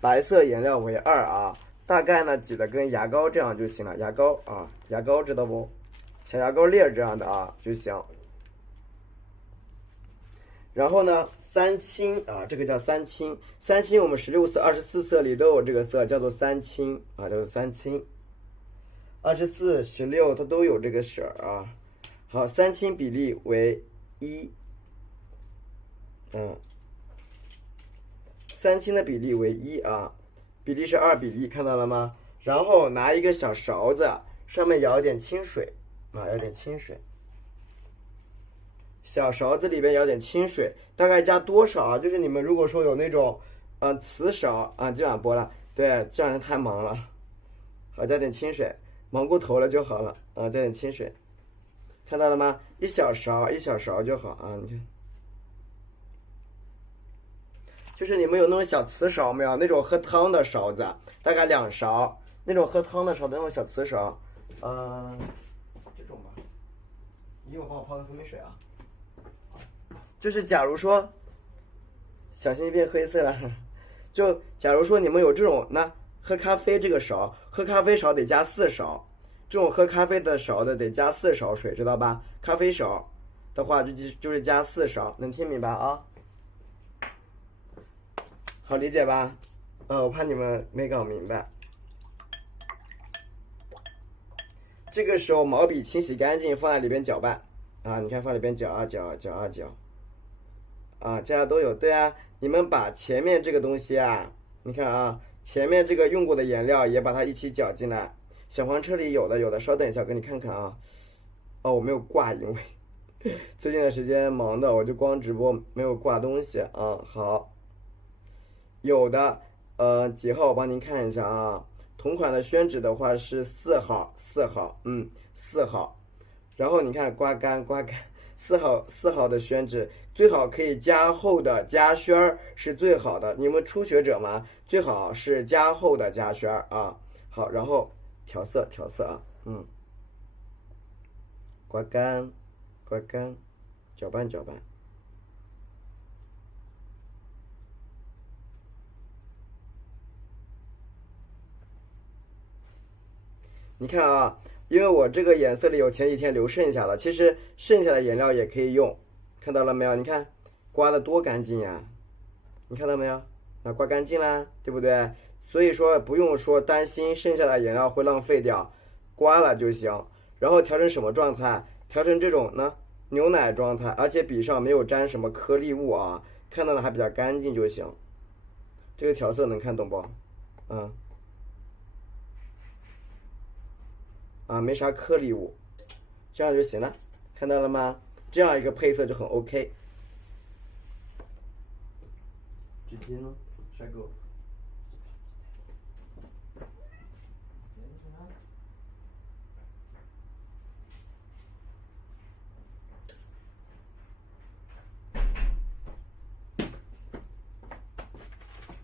白色颜料为2啊，大概呢挤得跟牙膏这样就行了，牙膏啊，牙膏知道不？小牙膏粒儿这样的啊就行。然后呢，三青啊，这个叫三青，三青我们16色、24色里都有这个色，叫做三青啊，叫做三青。24、16它都有这个色啊。好，三青比例为1，三青的比例为1啊，比例是2比1，看到了吗？然后拿一个小勺子，上面舀一点清水啊，舀点清水。小勺子里边舀点清水，大概加多少啊？就是你们如果说有那种瓷勺啊，今晚剥了，对，这两天太忙了。好，加点清水，忙过头了就好了啊，加点清水，看到了吗？一小勺就好啊，你看。就是你们有那种小瓷勺没有？那种喝汤的勺子，大概2勺，那种喝汤的勺的那种小瓷勺，这种吧。一会儿帮我泡个蜂蜜水啊。就是假如说，小心变黑色了。就假如说你们有这种，那喝咖啡这个勺，喝咖啡勺得加4勺，这种喝咖啡的勺的得加4勺水，知道吧？咖啡勺的话就是加4勺，能听明白啊？好理解吧？我怕你们没搞明白。这个时候毛笔清洗干净，放在里边搅拌啊！你看放里边搅啊搅，搅啊搅。这样都有，对啊，你们把前面这个东西啊，你看啊，前面这个用过的颜料也把它一起搅进来。小黄车里有的，稍等一下，我给你看看啊。我没有挂，因为最近的时间忙的，我就光直播没有挂东西啊。好，有的，几号我帮您看一下啊。同款的宣纸的话是4号，4号，4号。然后你看刮干，4号的宣纸。最好可以加厚的加宣儿是最好的，你们初学者嘛，最好是加厚的加宣儿啊。好，然后调色啊，刮干，搅拌。你看啊，因为我这个颜色里有前几天留剩下的，其实剩下的颜料也可以用。看到了没有？你看刮的多干净呀！你看到没有？那刮干净啦，对不对？所以说不用说担心剩下的颜料会浪费掉，刮了就行。然后调成什么状态？调成这种呢牛奶状态，而且笔上没有沾什么颗粒物啊，看到的还比较干净就行。这个调色能看懂不？没啥颗粒物，这样就行了，看到了吗？这样一个配色就很 OK。纸巾呢？帅哥。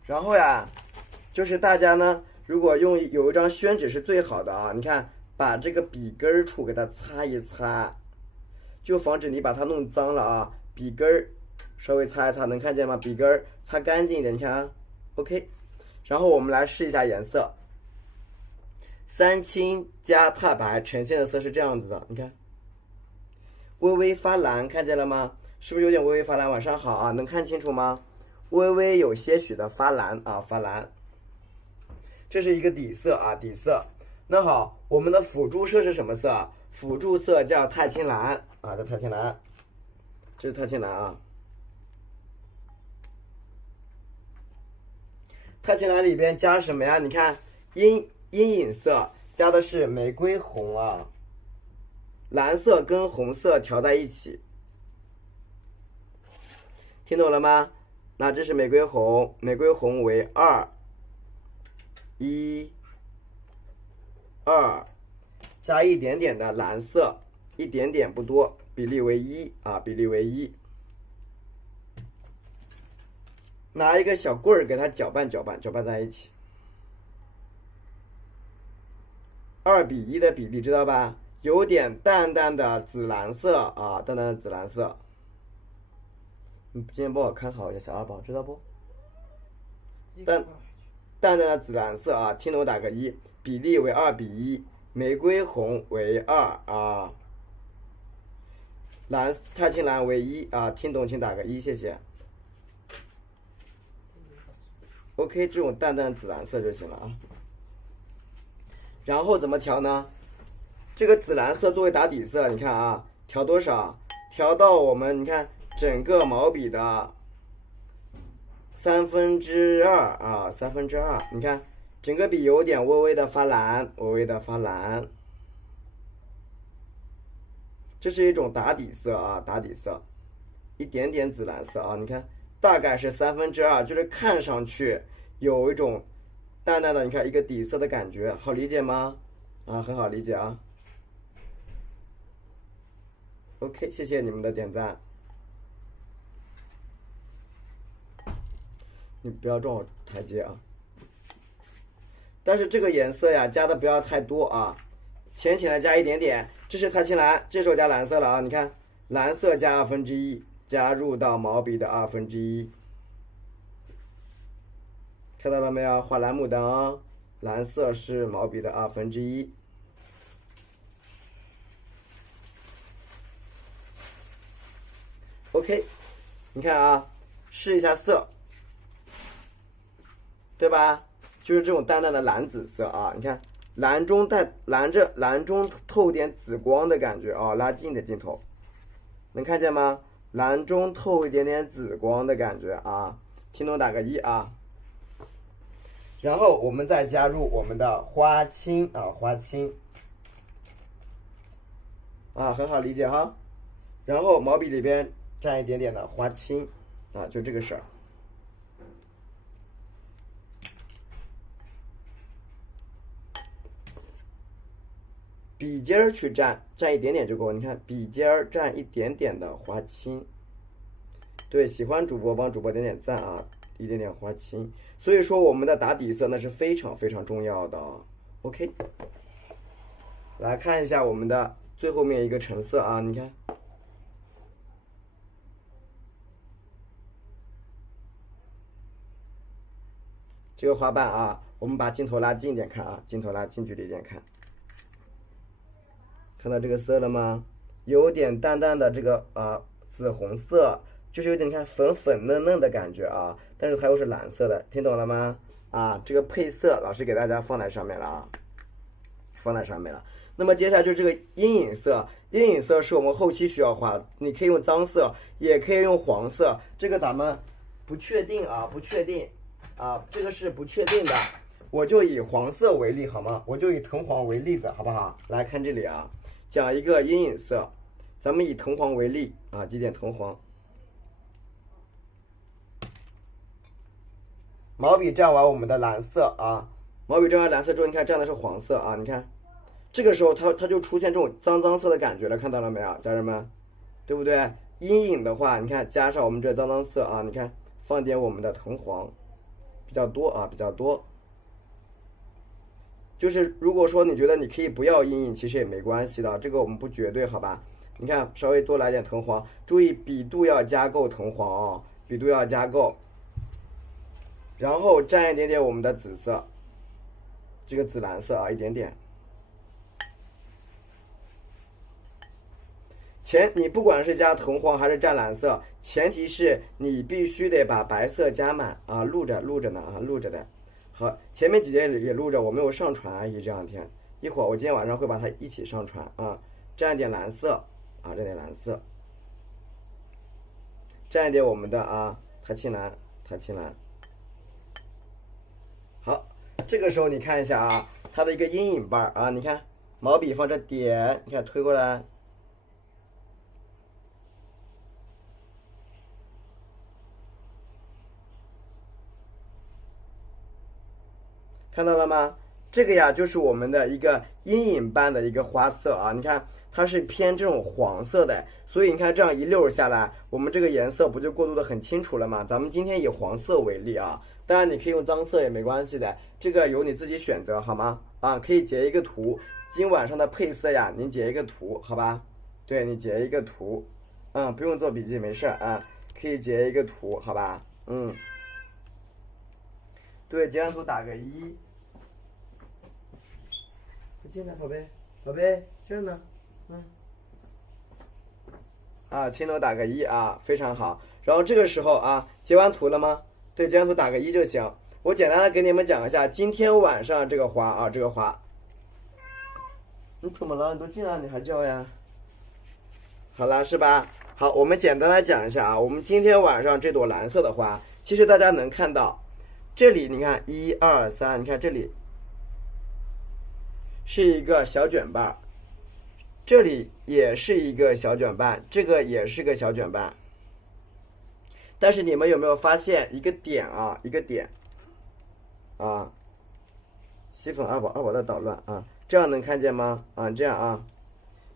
然后呀，就是大家呢，如果有一张宣纸是最好的啊。你看，把这个笔根处给它擦一擦。就防止你把它弄脏了啊，笔根儿稍微擦一擦，能看见吗？笔根儿擦干净一点，你看啊 ，OK。然后我们来试一下颜色，三青加钛白呈现的色是这样子的，你看，微微发蓝，看见了吗？是不是有点微微发蓝？晚上好啊，能看清楚吗？微微有些许的发蓝啊，发蓝。这是一个底色啊，底色。那好，我们的辅助色是什么色？辅助色叫钛青蓝啊，叫钛青蓝，这是钛青蓝啊。钛青蓝里边加什么呀？你看阴影色加的是玫瑰红啊，蓝色跟红色调在一起，听懂了吗？那这是玫瑰红，玫瑰红为2，加一点点的蓝色，一点点不多，比例为1啊，比例为1。拿一个小棍儿给它搅拌在一起。2比1的比例知道吧？有点淡淡的紫蓝色啊，淡淡的紫蓝色。你今天帮我看好一下小二宝，知道不？淡淡的紫蓝色啊，听懂打个一，比例为2:1，玫瑰红为2啊，太青蓝为1啊，听懂请打个一，谢谢。OK， 这种淡淡紫蓝色就行了啊。然后怎么调呢？这个紫蓝色作为打底色，你看啊，调多少？调到我们你看整个毛笔的2/3啊，2/3，你看整个笔有点微微的发蓝，微微的发蓝。这是一种打底色啊，打底色，一点点紫蓝色啊，你看大概是2/3，就是看上去有一种淡淡的，你看一个底色的感觉，好理解吗？啊，很好理解啊。OK， 谢谢你们的点赞。你不要撞我台阶啊！但是这个颜色呀，加的不要太多啊，浅浅的加一点点。这是太青蓝，这时候加蓝色了啊！你看，蓝色加1/2，加入到毛笔的1/2，看到了没有？画蓝牡丹啊，蓝色是毛笔的1/2。OK， 你看啊，试一下色，对吧？就是这种淡淡的蓝紫色啊，你看蓝中透点紫光的感觉啊，拉近的镜头，能看见吗？蓝中透一点点紫光的感觉啊，听懂打个一啊。然后我们再加入我们的花青啊，花青啊，很好理解哈。然后毛笔里边蘸一点点的花青啊，就这个事儿。笔尖儿去蘸一点点就够，你看笔尖儿蘸一点点的花青。对，喜欢主播帮主播点点赞啊，一点点花青。所以说我们的打底色那是非常非常重要的。OK， 来看一下我们的最后面一个橙色啊，你看。这个花瓣啊，我们把镜头拉近一点看啊，镜头拉近距离一点看。看到这个色了吗？有点淡淡的这个紫红色，就是有点看粉粉嫩嫩的感觉啊，但是它又是蓝色的，听懂了吗？啊，这个配色老师给大家放在上面了啊，放在上面了。那么接下来就是这个阴影色，阴影色是我们后期需要画，你可以用脏色，也可以用黄色，这个咱们不确定啊，不确定啊，这个是不确定的。我就以黄色为例好吗？我就以藤黄为例子好不好？来看这里啊。讲一个阴影色，咱们以藤黄为例啊，几点藤黄。毛笔蘸完我们的蓝色啊，毛笔蘸完蓝色之后，你看蘸的是黄色啊，你看，这个时候它就出现这种脏脏色的感觉了，看到了没有，家人们？对不对？阴影的话，你看加上我们这脏脏色啊，你看放点我们的藤黄，比较多啊，比较多。就是如果说你觉得你可以不要阴影，其实也没关系的，这个我们不绝对，好吧？你看稍微多来点藤黄，注意笔肚要加够藤黄啊，笔肚要加够。然后蘸一点点我们的紫色，这个紫蓝色啊，一点点。你不管是加藤黄还是蘸蓝色，前提是你必须得把白色加满啊，录着呢啊，录着的。好，前面几节也录着，我没有上传啊，这两天，一会儿我今天晚上会把它一起上传啊。蘸一点蓝色啊，蘸点蓝色，蘸一点我们的太青蓝。好，这个时候你看一下啊，它的一个阴影瓣啊，你看毛笔放这点，你看推过来。看到了吗？这个呀，就是我们的一个阴影般的一个花色啊。你看，它是偏这种黄色的，所以你看这样一溜下来，我们这个颜色不就过渡的很清楚了吗？咱们今天以黄色为例啊，当然你可以用脏色也没关系的，这个由你自己选择，好吗？啊，可以截一个图，今晚上的配色呀，您截一个图，好吧？对，你截一个图，不用做笔记，没事啊，可以截一个图，好吧？对，截完图打个1。不进来，宝贝，宝贝，这儿呢，听懂打个1啊，非常好。然后这个时候啊，截完图了吗？对，截完图打个1就行。我简单的给你们讲一下今天晚上这个花啊，这个花。你怎么了？你都进来你还叫呀？好啦，是吧？好，我们简单的讲一下啊，我们今天晚上这朵蓝色的花，其实大家能看到，这里你看1、2、3，你看这里是一个小卷瓣，这里也是一个小卷瓣，这个也是个小卷瓣。但是你们有没有发现一个点啊？一个点啊，吸粉二宝在捣乱啊，这样能看见吗？啊，这样啊，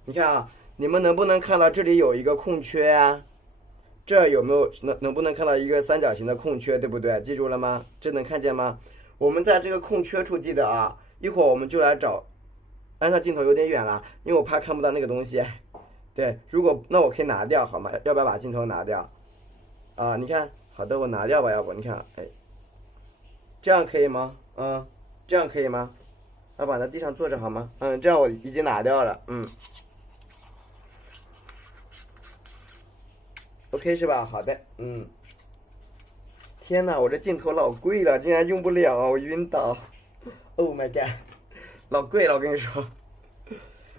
你看啊，你们能不能看到这里有一个空缺呀？这有没有能不能看到一个三角形的空缺，对不对？记住了吗？这能看见吗？我们在这个空缺处记得啊，一会儿我们就来找。按照镜头有点远了，因为我怕看不到那个东西。对，那我可以拿掉好吗？要不要把镜头拿掉？啊，你看，好的，我拿掉吧，要不你看，哎，这样可以吗？这样可以吗？要把它地上坐着好吗？这样我已经拿掉了，OK 是吧？好的，天哪，我这镜头老贵了，竟然用不了，我晕倒。Oh my god， 老贵了，我跟你说。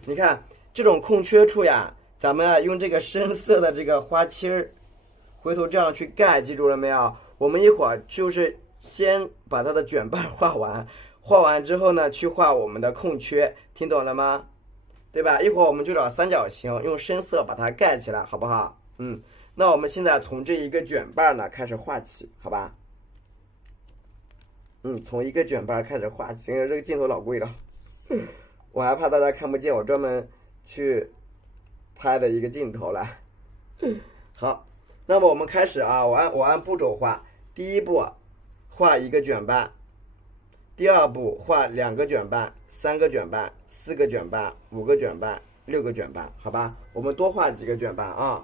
你看这种空缺处呀，咱们啊用这个深色的这个花漆儿，回头这样去盖，记住了没有？我们一会儿就是先把它的卷瓣画完，画完之后呢，去画我们的空缺，听懂了吗？对吧？一会儿我们就找三角形，用深色把它盖起来，好不好？那我们现在从这一个卷瓣呢开始画起，好吧？从一个卷瓣开始画起，因为这个镜头老贵了。我还怕大家看不见，我专门去拍的一个镜头来。好，那么我们开始啊，我按步骤画。第一步，画一个卷瓣；第二步，画2个卷瓣、3个卷瓣、4个卷瓣、5个卷瓣、6个卷瓣，好吧？我们多画几个卷瓣啊。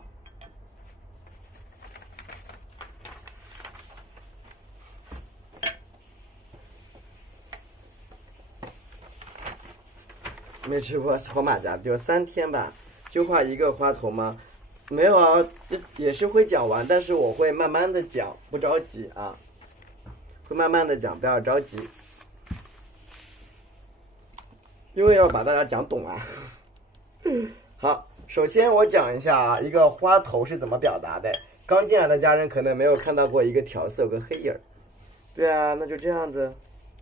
没吃过小马甲，就3天吧，就画一个花头吗？没有啊，也是会讲完，但是我会慢慢的讲，不着急啊，会慢慢的讲，不要着急，因为要把大家讲懂啊。好，首先我讲一下啊，一个花头是怎么表达的。刚进来的家人可能没有看到过一个调色有个黑影儿，对啊，那就这样子，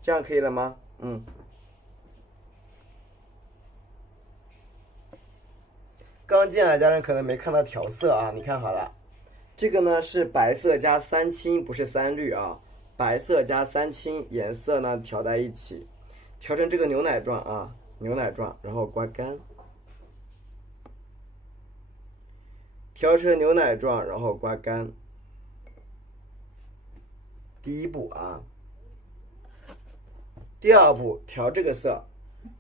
这样可以了吗？刚进来的家人可能没看到调色啊，你看好了，这个呢是白色加3青，不是3绿啊，白色加3青，颜色呢调在一起，调成这个牛奶状啊，牛奶状，然后刮干，调成牛奶状，然后刮干。第一步啊，第二步调这个色，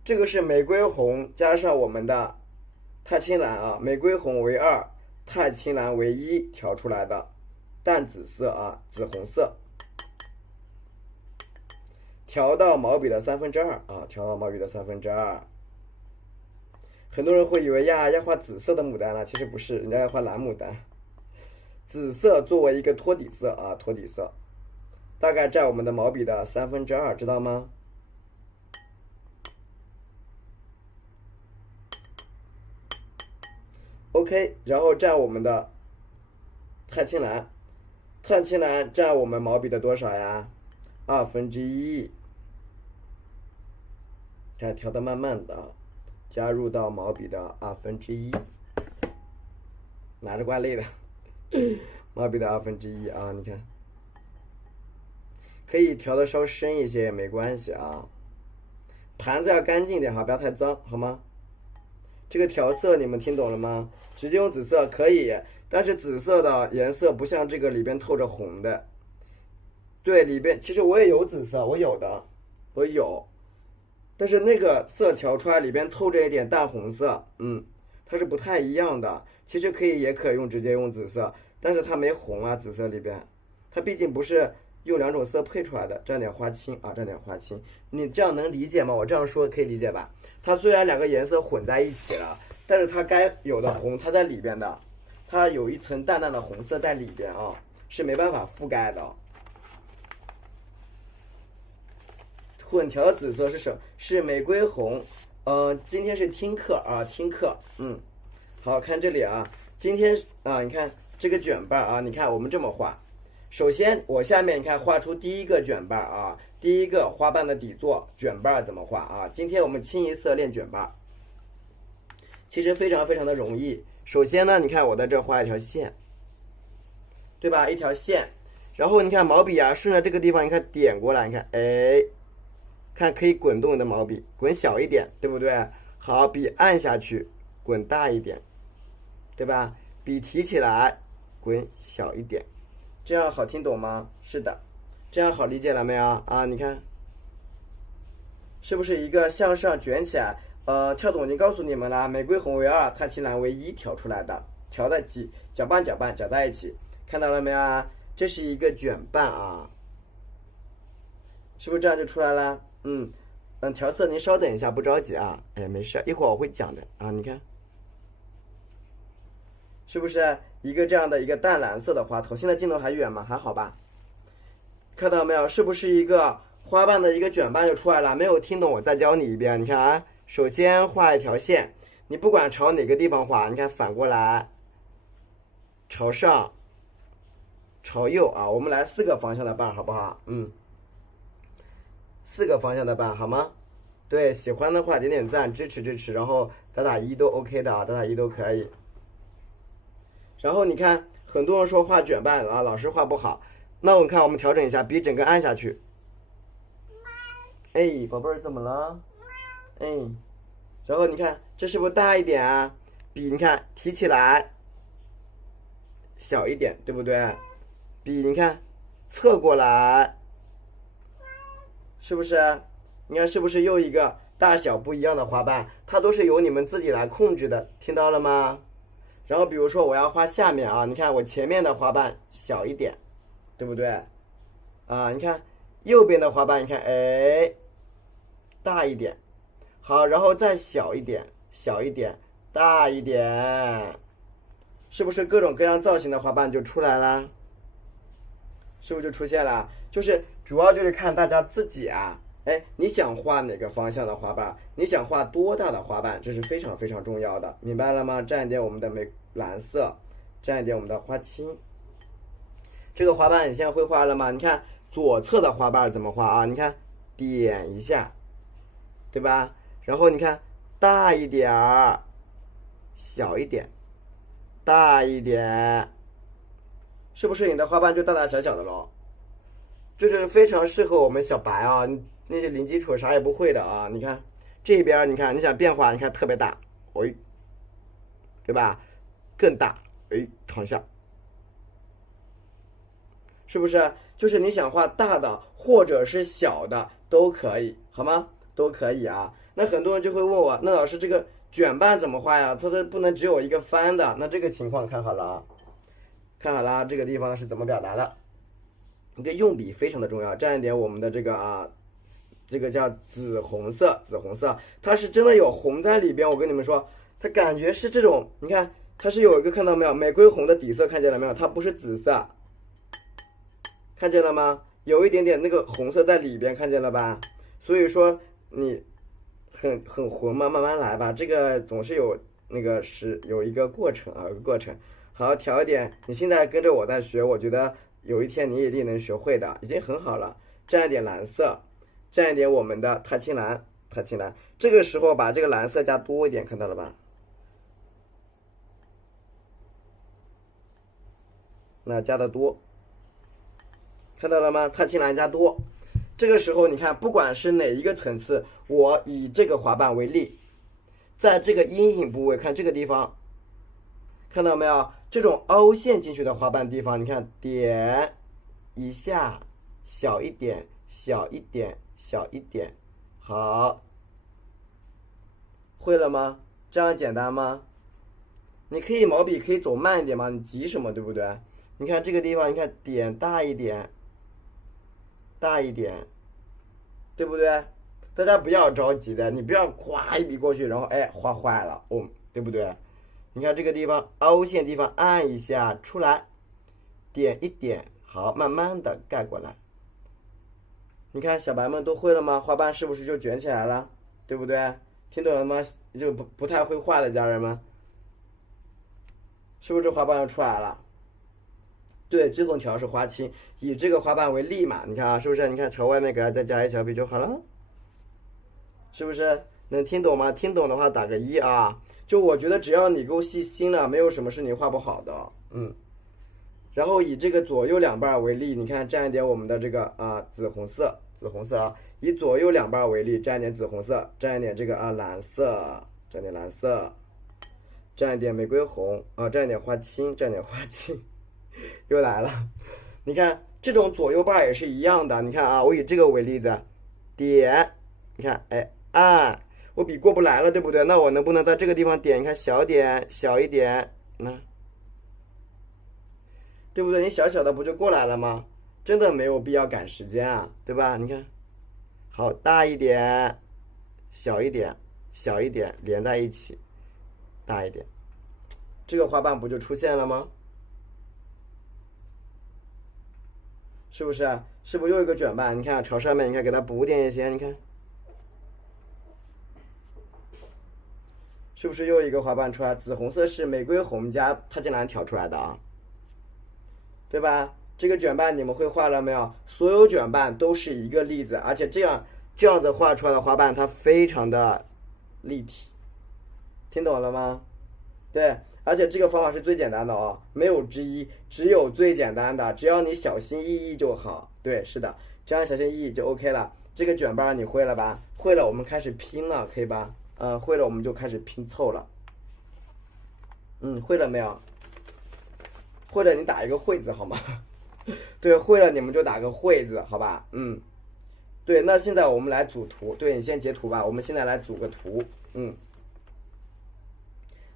这个是玫瑰红加上我们的钛青蓝啊，玫瑰红为2，钛青蓝为1调出来的淡紫色啊，紫红色，调到毛笔的2/3啊，调到毛笔的2/3。很多人会以为呀，要画紫色的牡丹了，其实不是，人家要画蓝牡丹。紫色作为一个托底色啊，托底色，大概占我们的毛笔的2/3，知道吗？OK， 然后占我们的钛青蓝，钛青蓝占我们毛笔的多少呀？1/2。看调的慢慢的，加入到毛笔的1/2，拿着怪累的，毛笔的1/2啊，你看，可以调的稍深一些也没关系啊，盘子要干净一点哈，不要太脏，好吗？这个调色你们听懂了吗？直接用紫色可以，但是紫色的颜色不像这个里边透着红的。对，里边其实我也有紫色，我有，但是那个色调出来里边透着一点淡红色，它是不太一样的。其实也可以用直接用紫色，但是它没红啊，紫色里边，它毕竟不是用2种色配出来的，这样点花青啊，这样点花青，你这样能理解吗？我这样说可以理解吧？它虽然2个颜色混在一起了，但是它该有的红它在里边的，它有一层淡淡的红色在里边啊，是没办法覆盖的。混调的紫色是什么？是玫瑰红。今天是听课啊，听课。好看这里啊，今天啊，你看这个卷瓣啊，你看我们这么画。首先我下面你看画出第一个卷瓣啊，第一个花瓣的底座卷瓣怎么画啊？今天我们清一色练卷瓣，其实非常非常的容易。首先呢，你看我在这画一条线，对吧？一条线，然后你看毛笔啊，顺着这个地方，你看点过来，你看，哎，看可以滚动你的毛笔，滚小一点，对不对？好，笔按下去，滚大一点，对吧？笔提起来，滚小一点，这样好听懂吗？是的，这样好理解了没有啊？你看，是不是一个向上卷起来？跳总已经告诉你们了，玫瑰红为2，碳青蓝为1调出来的，调在搅拌搅在一起，看到了没有啊？这是一个卷瓣啊，是不是这样就出来了？调色您稍等一下，不着急啊。哎，没事，一会儿我会讲的啊。你看，是不是一个这样的一个淡蓝色的花头？现在镜头还远吗？还好吧？看到没有？是不是一个花瓣的一个卷瓣就出来了？没有听懂，我再教你一遍。你看啊，首先画一条线，你不管朝哪个地方画，你看反过来，朝上，朝右啊。我们来4个方向的瓣，好不好？4个方向的瓣好吗？对，喜欢的话点点赞，支持，然后打1都 OK 的啊，打1都可以。然后你看，很多人说画卷瓣啊，老师画不好，那我看我们调整一下，笔整个按下去。哎，宝贝儿怎么了？然后你看这是不是大一点啊？笔你看提起来小一点，对不对？笔你看侧过来，是不是？你看是不是又一个大小不一样的花瓣？它都是由你们自己来控制的，听到了吗？然后比如说我要画下面啊，你看我前面的花瓣小一点，对不对？啊，你看右边的花瓣，你看哎大一点，好，然后再小一点，大一点，是不是各种各样造型的花瓣就出来了？是不是就出现了？就是主要就是看大家自己啊。你想画哪个方向的花瓣？你想画多大的花瓣？这是非常非常重要的，明白了吗？蘸一点我们的蓝色，蘸一点我们的花青。这个花瓣你现在会画了吗？你看左侧的花瓣怎么画啊？你看点一下，对吧？然后你看大一点儿，小一点，大一点，是不是你的花瓣就大大小小的咯？就是非常适合我们小白啊，那些零基础啥也不会的啊。你看这边，你看你想变化，你看特别大，对吧？更大，躺下，是不是？就是你想画大的或者是小的都可以，好吗？都可以啊。那很多人就会问我，那老师这个卷瓣怎么画呀？它不能只有一个翻的。那这个情况看好了啊，看好了这个地方是怎么表达的。一个用笔非常的重要，蘸一点我们的这个啊，这个叫紫红色，它是真的有红在里边。我跟你们说，它感觉是这种，你看它是有一个看到没有，玫瑰红的底色看见了没有？它不是紫色，看见了吗？有一点点那个红色在里边，看见了吧？所以说你很混嘛，慢慢来吧，这个总是有那个有一个过程啊，有个过程。好，调一点，你现在跟着我在学，我觉得有一天你一定能学会的，已经很好了。蘸一点蓝色，蘸一点我们的碳青蓝，这个时候把这个蓝色加多一点，看到了吧？那加的多，看到了吗？碳青蓝加多。这个时候你看，不管是哪一个层次，我以这个花瓣为例，在这个阴影部位，看这个地方，看到没有？这种凹陷进去的花瓣地方，你看点一下，小一点，好，会了吗？这样简单吗？你可以毛笔可以走慢一点嘛，你急什么，对不对？你看这个地方，你看点大一点，大一点，对不对？大家不要着急的，你不要咵一笔过去，然后画坏了，对不对？你看这个地方凹陷地方按一下出来，点一点，好，慢慢的盖过来。你看小白们都会了吗？花瓣是不是就卷起来了？对不对？听懂了吗？就不太会画的家人们，是不是花瓣就出来了？对，最后一条是花青，以这个花瓣为例嘛，你看啊，是不是？你看朝外面给它再加一小笔就好了，是不是？能听懂吗？听懂的话打个1啊。就我觉得只要你够细心了，没有什么是你画不好的。然后以这个左右两半为例，你看蘸一点我们的这个紫红色啊，以左右两半为例，蘸一点紫红色，蘸一点这个蓝色，蘸点蓝色，蘸一点玫瑰红蘸一点花青，蘸点花青，又来了。你看这种左右半也是一样的，你看啊，我以这个为例子，点，你看按。我笔过不来了，对不对？那我能不能在这个地方点？你看小点，小一点，对不对？你小小的不就过来了吗？真的没有必要赶时间啊，对吧？你看，好，大一点，小一点，小一点，连在一起，大一点，这个花瓣不就出现了吗？是不是？是不是又一个卷瓣？你看朝上面，你看给它补点一些，你看。是不是又一个花瓣出来？紫红色是玫瑰红加它进蓝挑出来的啊，对吧？这个卷瓣你们会画了没有？所有卷瓣都是一个例子，而且这样子画出来的花瓣它非常的立体，听懂了吗？对，而且这个方法是最简单的哦，没有之一，只有最简单的，只要你小心翼翼就好。对，是的，这样小心翼翼就 OK 了。这个卷瓣你会了吧？会了，我们开始拼了，可以吧？会了我们就开始拼凑了。会了没有？会了你打一个会字好吗？对，会了你们就打个会字，好吧？对，那现在我们来组图。对，你先截图吧，我们现在来组个图。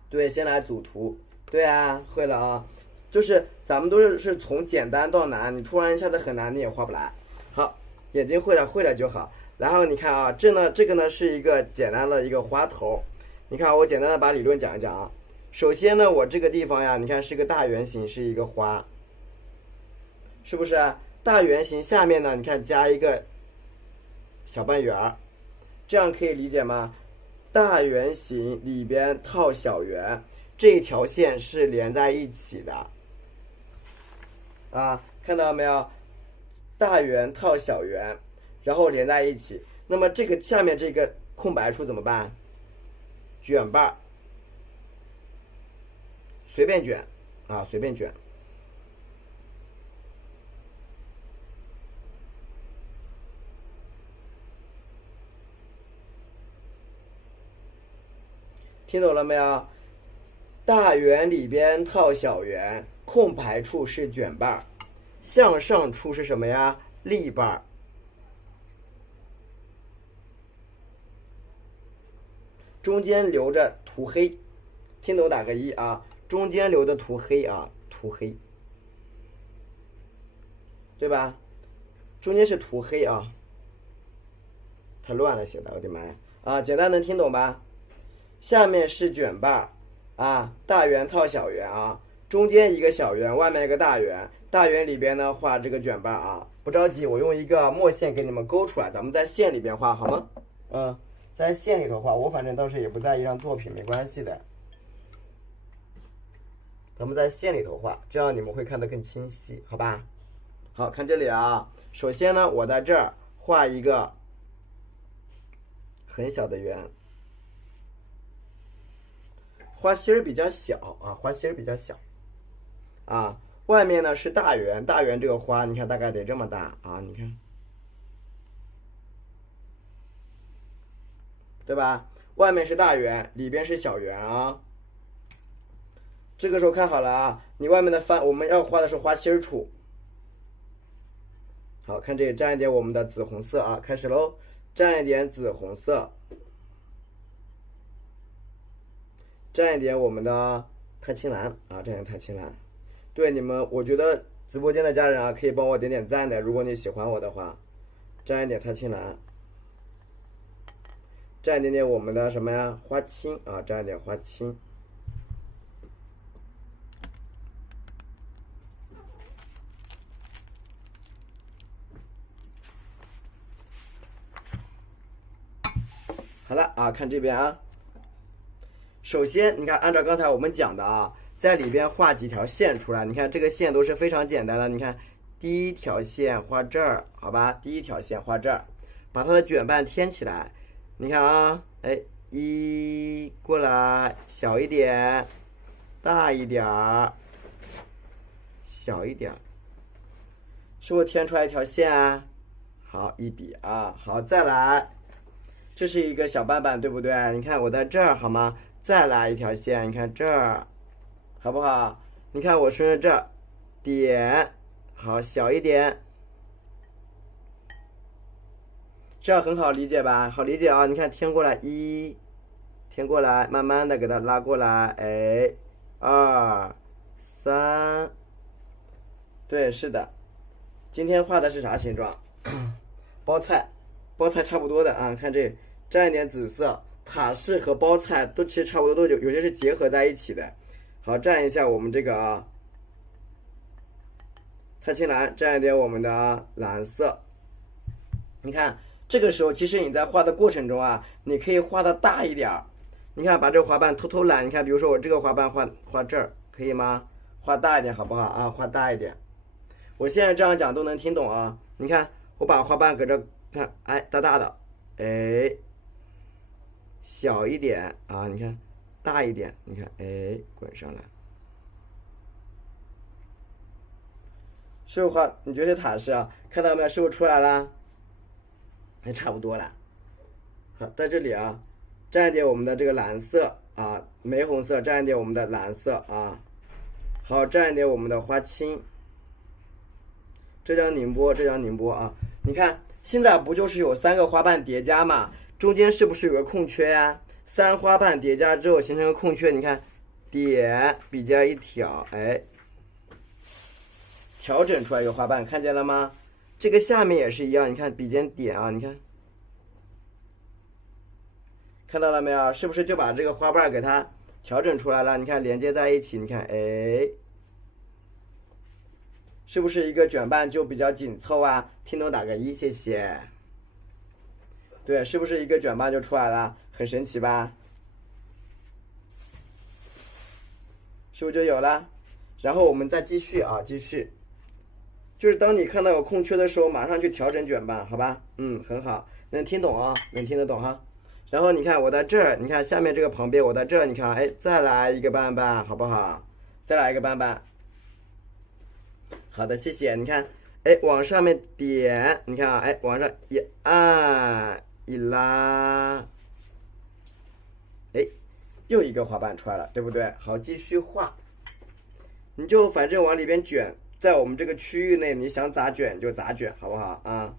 对，先来组图。对啊，会了啊。就是咱们都是从简单到难，你突然一下子很难你也画不来。好，眼睛会了就好。然后你看啊，这个呢是一个简单的一个花头。你看我简单的把理论讲一讲啊。首先呢，我这个地方呀，你看是个大圆形，是一个花，是不是？大圆形下面呢，你看加一个小半圆儿，这样可以理解吗？大圆形里边套小圆，这一条线是连在一起的啊，看到没有？大圆套小圆，然后连在一起。那么这个下面这个空白处怎么办？卷瓣，随便卷啊，随便卷。听懂了没有？大圆里边套小圆，空白处是卷瓣，向上处是什么呀？立瓣。中间留着涂黑，听懂打个1啊！中间留的涂黑啊，涂黑，对吧？中间是涂黑啊，太乱了写的，我的妈呀！啊，简单能听懂吧？下面是卷瓣啊，大圆套小圆啊，中间一个小圆，外面一个大圆，大圆里边呢画这个卷瓣啊。不着急，我用一个墨线给你们勾出来，咱们在线里边画好吗？在线里头画，我反正倒是也不在意让作品，没关系的。咱们在线里头画，这样你们会看得更清晰，好吧？好，看这里啊，首先呢，我在这儿画一个很小的圆，花心儿比较小啊，花心儿比较小啊。外面呢是大圆，大圆这个花，你看大概得这么大啊，你看。对吧？外面是大圆，里边是小圆啊。这个时候看好了啊，你外面的我们要画的是花心处。好，看这里蘸一点我们的紫红色啊，开始喽，蘸一点紫红色，蘸一点我们的太青蓝啊，蘸一点太青蓝。对你们，我觉得直播间的家人啊，可以帮我点点赞的，如果你喜欢我的话蘸一点太青蓝，蘸一点点我们的什么呀？花青啊，蘸一点花青。好了啊，看这边啊。首先，你看，按照刚才我们讲的啊，在里边画几条线出来。你看这个线都是非常简单的。你看，第一条线画这儿，好吧？第一条线画这儿，把它的卷瓣添起来。你看啊，哎，一过来，小一点，大一点儿，小一点儿，是不是添出来一条线啊？好，一笔啊，好，再来。这是一个小瓣瓣，对不对？你看我在这儿，好吗？再来一条线，你看这儿，好不好？你看我顺着这儿点，好，小一点，这样很好理解吧？好理解啊！你看添过来一，添过来，慢慢的给它拉过来，哎，2、3，对，是的。今天画的是啥形状？包菜，包菜差不多的啊。看这，蘸一点紫色。塔式和包菜都其实差不多，都有些是结合在一起的。好，蘸一下我们这个啊，太青蓝，蘸一点我们的蓝色。你看，这个时候其实你在画的过程中啊，你可以画的大一点。你看，把这个花瓣偷偷懒，你看，比如说我这个花瓣画这儿，可以吗？画大一点好不好啊？画大一点。我现在这样讲都能听懂啊。你看，我把花瓣搁这看，哎，大大的，哎。小一点啊，你看，大一点，你看，哎，滚上来，是不是画？你觉得是塔式啊？看到没有？是不是出来了？还差不多了。好，在这里啊，蘸一点我们的这个蓝色啊，玫红色，蘸一点我们的蓝色啊，好，蘸一点我们的花青，这叫宁波，这叫宁波啊。你看，现在不就是有3个花瓣叠加嘛？中间是不是有个空缺呀？3花瓣叠加之后形成个空缺，你看，点笔尖一挑，哎，调整出来一个花瓣，看见了吗？这个下面也是一样，你看笔尖点啊，你看，看到了没有？是不是就把这个花瓣给它调整出来了？你看连接在一起，你看，哎，是不是一个卷瓣就比较紧凑啊？听懂打个1，谢谢。对，是不是一个卷瓣就出来了？很神奇吧？是不是就有了？然后我们再继续啊，继续。就是当你看到有空缺的时候，马上去调整卷瓣，好吧？很好，能听懂啊，能听得懂哈。然后你看我在这儿，你看下面这个旁边，我在这儿，你看，哎，再来一个瓣瓣，好不好？再来一个瓣瓣。好的，谢谢。你看，哎，往上面点，你看啊，哎，往上一按。一拉，哎，又一个花瓣出来了，对不对？好，继续画，你就反正往里边卷，在我们这个区域内，你想咋卷就咋卷，好不好啊？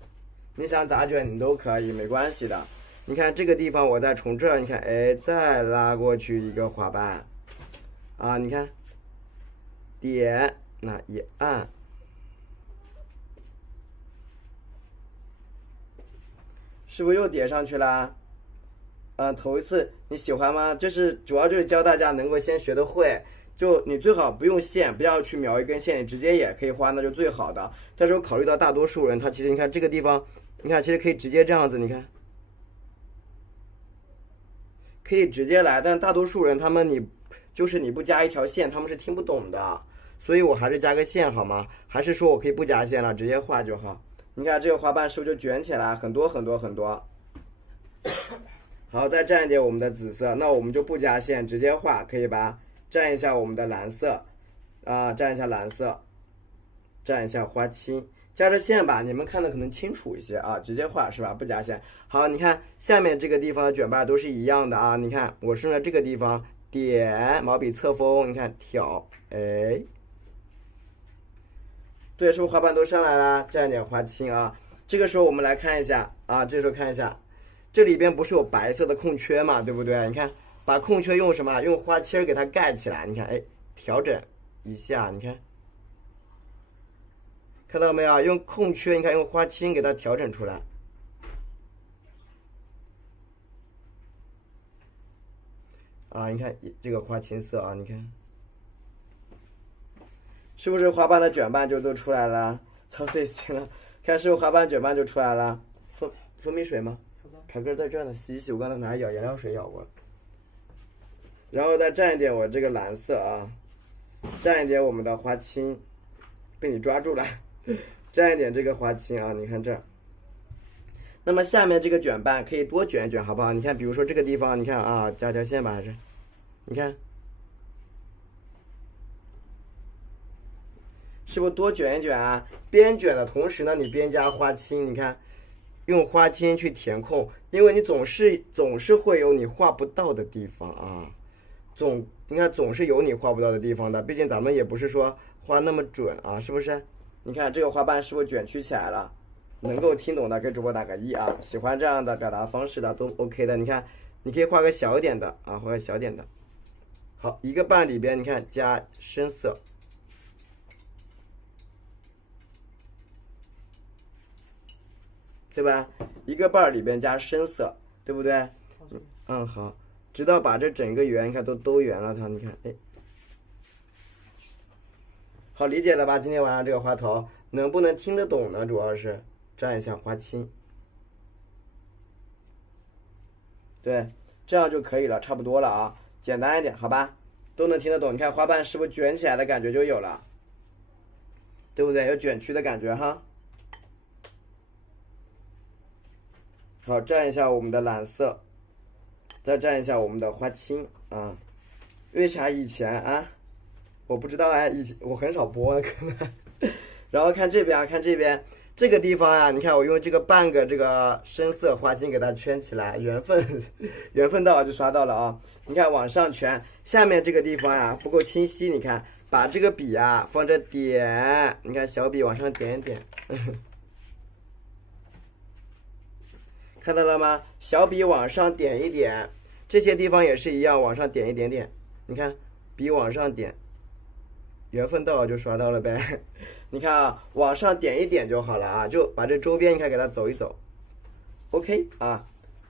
你想咋卷你都可以，没关系的。你看这个地方，我再从这儿，你看，哎，再拉过去一个花瓣，啊，你看，点，那一按。是不是又叠上去啦？头一次你喜欢吗？主要就是教大家能够先学得会，就你最好不用线，不要去描一根线，你直接也可以画，那就最好的。但是我考虑到大多数人，他其实你看这个地方，你看其实可以直接这样子，你看，可以直接来，但大多数人他们你不加一条线，他们是听不懂的，所以我还是加个线好吗？还是说我可以不加线了，直接画就好。你看这个花瓣是不是就卷起来很多很多很多？好，再蘸一点我们的紫色，那我们就不加线，直接画，可以吧？蘸一下我们的蓝色，啊，蘸一下蓝色，蘸一下花青，加着线吧，你们看的可能清楚一些啊，直接画是吧？不加线。好，你看下面这个地方的卷瓣都是一样的啊，你看我顺着这个地方点，毛笔侧锋，你看挑，哎。对，是不是花瓣都上来了？蘸点花青啊。这个时候我们来看一下啊，这时候看一下，这里边不是有白色的空缺嘛，对不对？你看，把空缺用什么？用花青给它盖起来。你看，哎，调整一下，你看，看到没有？用空缺，你看用花青给它调整出来。啊，你看这个花青色啊，你看，是不是花瓣的卷瓣就都出来了？操碎心了，看是不是花瓣卷瓣就出来了？蜂蜜水吗？凯哥在这呢，洗一洗。我刚才拿舀颜料水舀过了。然后再蘸一点我这个蓝色啊，蘸一点我们的花青，被你抓住了，蘸一点这个花青啊，你看这儿。那么下面这个卷瓣可以多卷一卷，好不好？你看，比如说这个地方，你看啊，加条线吧，还是，你看，是不是多卷一卷啊？边卷的同时呢，你边加花青，你看，用花青去填空，因为你总是会有你画不到的地方啊。你看总是有你画不到的地方的，毕竟咱们也不是说画那么准啊，是不是？你看这个花瓣是不是卷曲起来了？能够听懂的给主播打个1啊！喜欢这样的表达方式的都 OK 的。你看，你可以画个小一点的啊，画个小点的。好，一个瓣里边你看加深色，对吧？一个瓣里边加深色，对不对？嗯，好。直到把这整个圆，你看都圆了它，你看，哎，好理解了吧？今天晚上这个花头能不能听得懂呢？主要是蘸一下花青，对，这样就可以了，差不多了啊，简单一点，好吧？都能听得懂。你看花瓣是不是卷起来的感觉就有了，对不对？有卷曲的感觉哈。好，蘸一下我们的蓝色。再蘸一下我们的花青啊，为啥以前啊？我不知道啊，以前我很少播可能。然后看这边啊，看这边这个地方啊，你看我用这个半个这个深色花青给它圈起来，缘分到就刷到了啊。你看往上圈，下面这个地方呀不够清晰，你看把这个笔啊放这点，你看小笔往上点一点。看到了吗？小笔往上点一点，这些地方也是一样，往上点一点点。你看，笔往上点，缘分到了就刷到了呗。你看啊，往上点一点就好了啊，就把这周边你看给它走一走。OK 啊，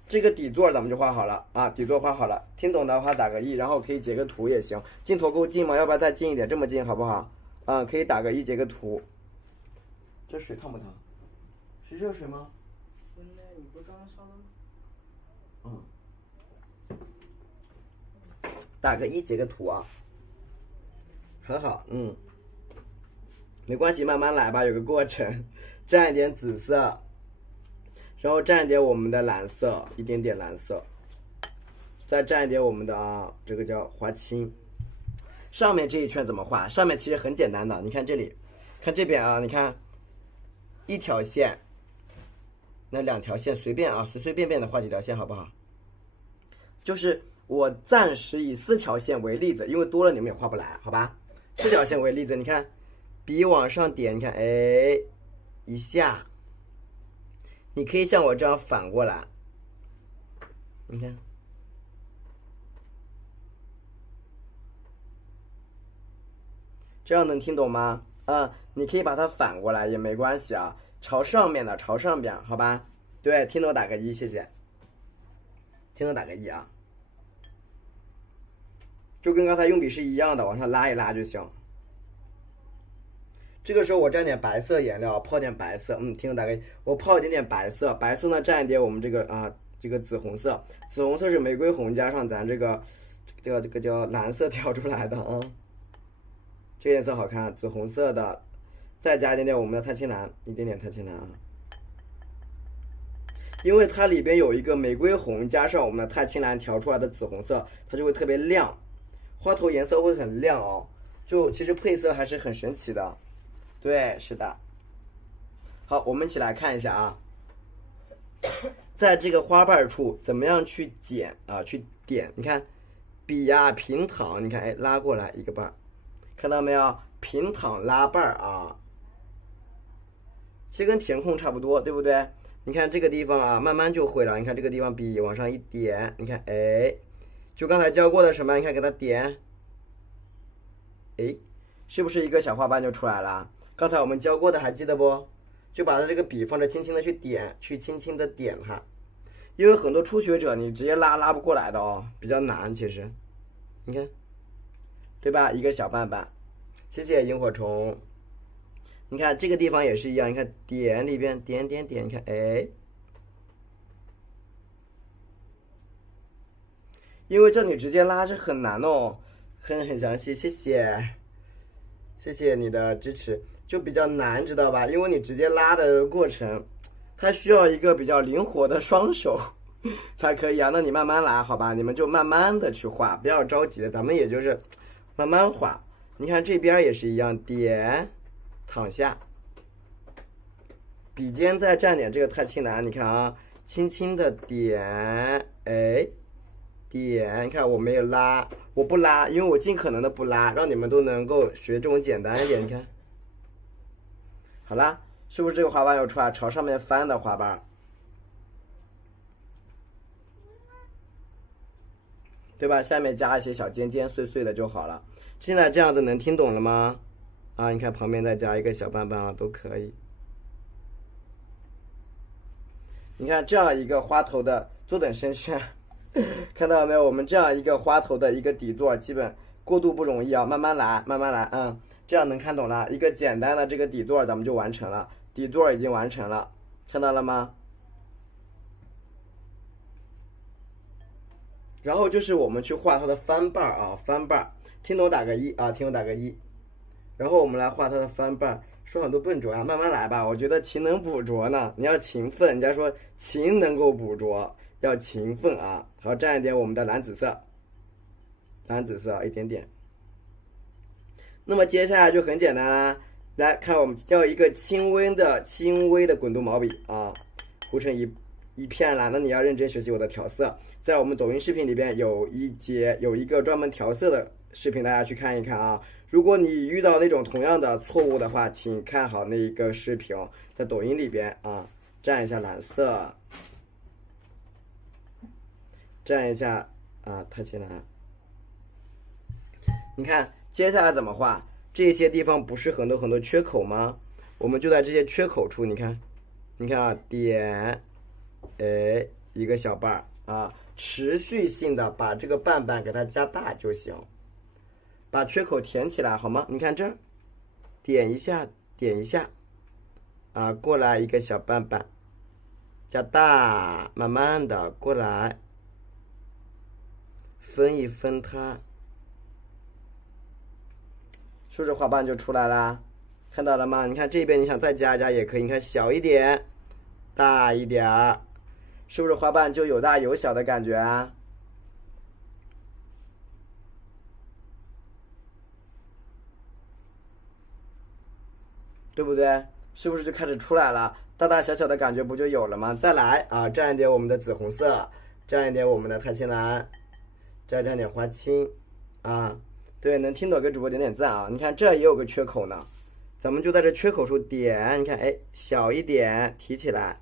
这个底座咱们就画好了啊，底座画好了。听懂的话打个1，然后可以截个图也行。镜头够近吗？要不要再近一点？这么近好不好？啊，可以打个1，截个图。这水烫不烫？是热水吗？你不刚刚烧的吗？打个1，截个图啊，很好，没关系，慢慢来吧，有个过程。蘸一点紫色，然后蘸一点我们的蓝色，一点点蓝色，再蘸一点我们的这个叫花青。上面这一圈怎么画？上面其实很简单的，你看这里，看这边啊，你看一条线。那2条线随便啊，随随便便的画几条线好不好？就是我暂时以4条线为例子，因为多了你们也画不来，好吧？4条线为例子，你看，笔往上点，你看，哎，一下，你可以像我这样反过来，你看，这样能听懂吗？你可以把它反过来也没关系啊。朝上面的，朝上边，好吧？对，听懂打个1，谢谢。听懂打个1啊，就跟刚才用笔是一样的，往上拉一拉就行。这个时候我蘸点白色颜料，泡点白色，听懂打个1。我泡一点点白色，白色呢蘸一点我们这个这个紫红色，紫红色是玫瑰红加上咱这个叫蓝色调出来的啊。这个颜色好看，紫红色的。再加一点点我们的钛青蓝，一点点钛青蓝啊，因为它里边有一个玫瑰红加上我们的钛青蓝调出来的紫红色，它就会特别亮，花头颜色会很亮哦。就其实配色还是很神奇的，对，是的。好，我们一起来看一下啊，在这个花瓣处怎么样去剪啊，去点？你看笔呀平躺，你看哎拉过来一个瓣，看到没有？平躺拉瓣啊。其实跟填空差不多，对不对？你看这个地方啊，慢慢就会了。你看这个地方笔往上一点，你看，哎，就刚才教过的什么？你看给它点，哎，是不是一个小花瓣就出来了？刚才我们教过的还记得不？就把它这个笔放着，轻轻的去点，去轻轻的点它。因为很多初学者你直接拉不过来的哦，比较难其实。你看，对吧？一个小瓣瓣。谢谢萤火虫。你看这个地方也是一样，你看点里边点点点，你看，哎，因为这里直接拉是很难哦，很详细，谢谢，谢谢你的支持，就比较难，知道吧？因为你直接拉的过程，它需要一个比较灵活的双手才可以啊。那你慢慢来，好吧？你们就慢慢的去画，不要着急的，咱们也就是慢慢画。你看这边也是一样，点，躺下。笔尖再蘸点这个太清蓝，你看啊，轻轻的点，哎，点，你看我没有拉，我不拉，因为我尽可能的不拉，让你们都能够学这种简单一点。你看，好啦，是不是这个花瓣又出来，朝上面翻的花瓣，对吧？下面加一些小尖尖碎碎的就好了。现在这样子能听懂了吗？啊，你看旁边再加一个小瓣瓣啊，都可以。你看这样一个花头的，坐等生炫，看到没有？我们这样一个花头的一个底座，基本过渡不容易啊，慢慢来，慢慢来，这样能看懂了。一个简单的这个底座，咱们就完成了，底座已经完成了，看到了吗？然后就是我们去画它的翻瓣啊，翻瓣，听懂打个一啊，听懂打个一。然后我们来画它的翻瓣。说很多笨拙啊，慢慢来吧。我觉得勤能补拙呢，你要勤奋。人家说勤能够补拙，要勤奋啊。好，蘸一点我们的蓝紫色，蓝紫色一点点。那么接下来就很简单啦，来看我们要一个轻微的滚动毛笔啊，糊成一片啦。那你要认真学习我的调色，在我们抖音视频里边有一个专门调色的视频，大家去看一看啊。如果你遇到那种同样的错误的话，请看好那一个视频，在抖音里边啊，蘸一下蓝色，蘸一下啊太清蓝。你看接下来怎么画？这些地方不是很多缺口吗？我们就在这些缺口处，你看啊，点，哎，一个小瓣啊，持续性的把这个瓣瓣给它加大就行。把缺口填起来好吗？你看这儿，点一下，啊，过来一个小瓣瓣，加大，慢慢的过来，分一分它，是不是花瓣就出来啦？看到了吗？你看这边你想再加一加也可以，你看小一点，大一点儿，是不是花瓣就有大有小的感觉啊？对不对？是不是就开始出来了？大大小小的感觉不就有了吗？再来啊，蘸一点我们的紫红色，蘸一点我们的太清蓝，再蘸点花青啊。对，能听懂给主播点点赞啊！你看这也有个缺口呢，咱们就在这缺口处点，你看，哎，小一点，提起来，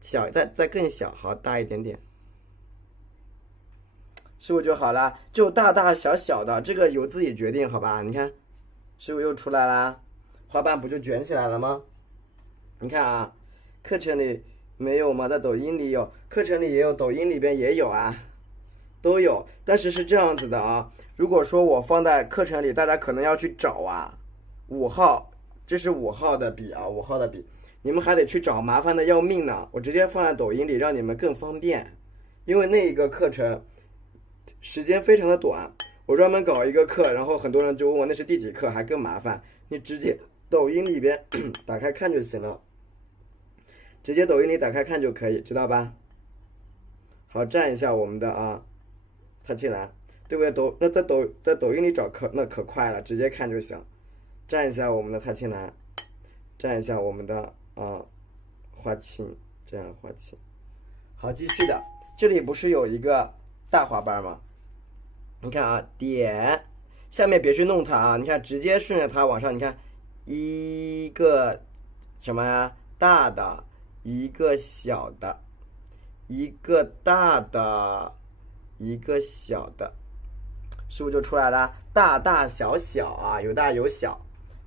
小再更小，好，大一点点，是不是就好了？就大大小小的，这个由自己决定，好吧？你看，是不是又出来啦？花瓣不就卷起来了吗？你看啊，课程里没有吗？在抖音里有，课程里也有，抖音里边也有啊，都有。但是是这样子的啊，如果说我放在课程里，大家可能要去找啊，5号，这是5号的笔啊，5号的笔，你们还得去找，麻烦的要命呢。我直接放在抖音里，让你们更方便，因为那一个课程时间非常的短，我专门搞一个课，然后很多人就问我那是第几课，还更麻烦，你直接抖音里边打开看就行了，直接抖音里打开看就可以，知道吧？好，蘸一下我们的啊太清蓝，对不对？在抖音里找课那可快了，直接看就行。蘸一下我们的太清蓝，蘸一下我们的花青，这样花青。好，继续的，这里不是有一个大花瓣吗？你看啊，点，下面别去弄它啊，你看直接顺着它往上，你看一个什么呀？大的，一个小的，一个大的，一个小的，是不是就出来了？大大小小啊，有大有小，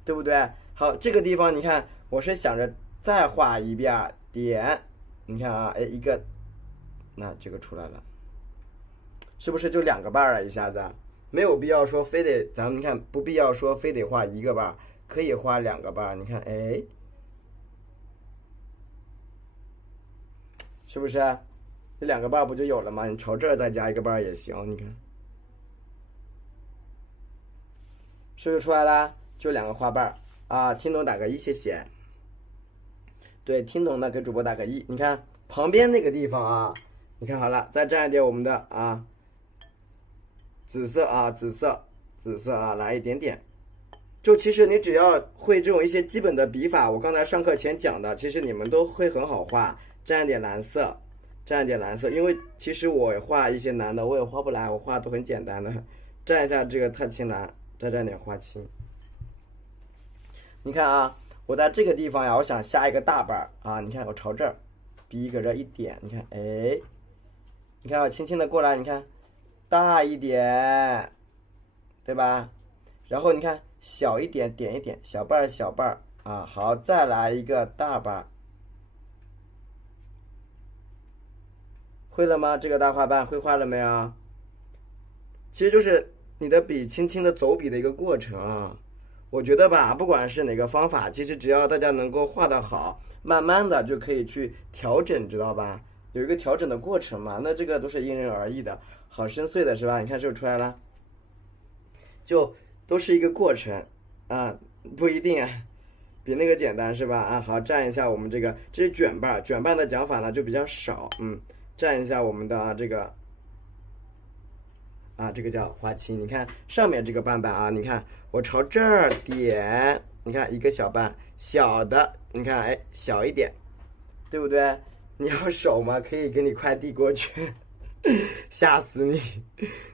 对不对？好，这个地方你看，我是想着再画一遍，点，你看啊，哎，一个，那这个出来了，是不是就2个瓣了？一下子，没有必要说非得咱们看，不必要说非得画一个瓣，可以画2个瓣。你看，哎，是不是？这2个瓣不就有了吗？你朝这儿再加1个瓣也行。你看，是不是出来了？就2个花瓣啊！听懂打个1，谢谢。对，听懂的给主播打个1。你看旁边那个地方啊，你看好了，再蘸一点我们的啊紫色啊，紫色啊，来一点点。就其实你只要会这种一些基本的笔法，我刚才上课前讲的，其实你们都会很好画。蘸一点蓝色，蘸一点蓝色，因为其实我画一些蓝的我也画不来，我画都很简单的。蘸一下这个特青蓝，再蘸点花青。你看啊，我在这个地方呀，我想下一个大瓣啊，你看我朝这儿，逼个这一点，你看，哎，你看我轻轻的过来，你看大一点，对吧？然后你看小一点，点一点，小瓣小瓣啊，好，再来一个大瓣。会了吗？这个大花瓣会画了没有？其实就是你的笔轻轻的走笔的一个过程啊。我觉得吧，不管是哪个方法，其实只要大家能够画得好，慢慢的就可以去调整，知道吧？有一个调整的过程嘛。那这个都是因人而异的，好深邃的是吧？你看是不是出来了？就都是一个过程啊，不一定啊，比那个简单是吧？啊，好，蘸一下我们这个，这是卷瓣，卷瓣的讲法呢就比较少，蘸一下我们的这个啊，这个叫花青。你看上面这个瓣瓣啊，你看我朝这儿点，你看一个小瓣，小的，你看哎小一点，对不对？你要手吗？可以给你快递过去，吓死你！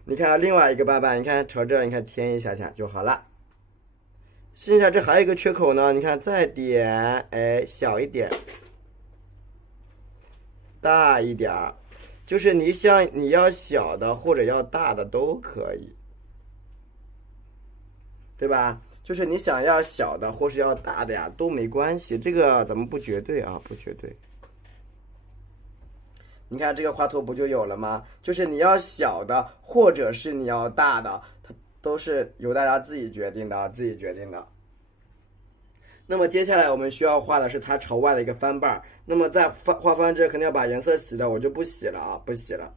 你看另外一个瓣瓣，你看朝这儿，你看添一下下就好了。剩下这还有一个缺口呢，你看再点，哎小一点。大一点儿，就是你要小的或者要大的都可以，对吧？就是你想要小的或是要大的呀都没关系，这个咱们不绝对啊，不绝对。你看这个花头不就有了吗？就是你要小的或者是你要大的，它都是由大家自己决定的，自己决定的。那么接下来我们需要画的是它朝外的一个翻瓣。那么在画翻这肯定要把颜色洗了，我就不洗了啊，不洗了。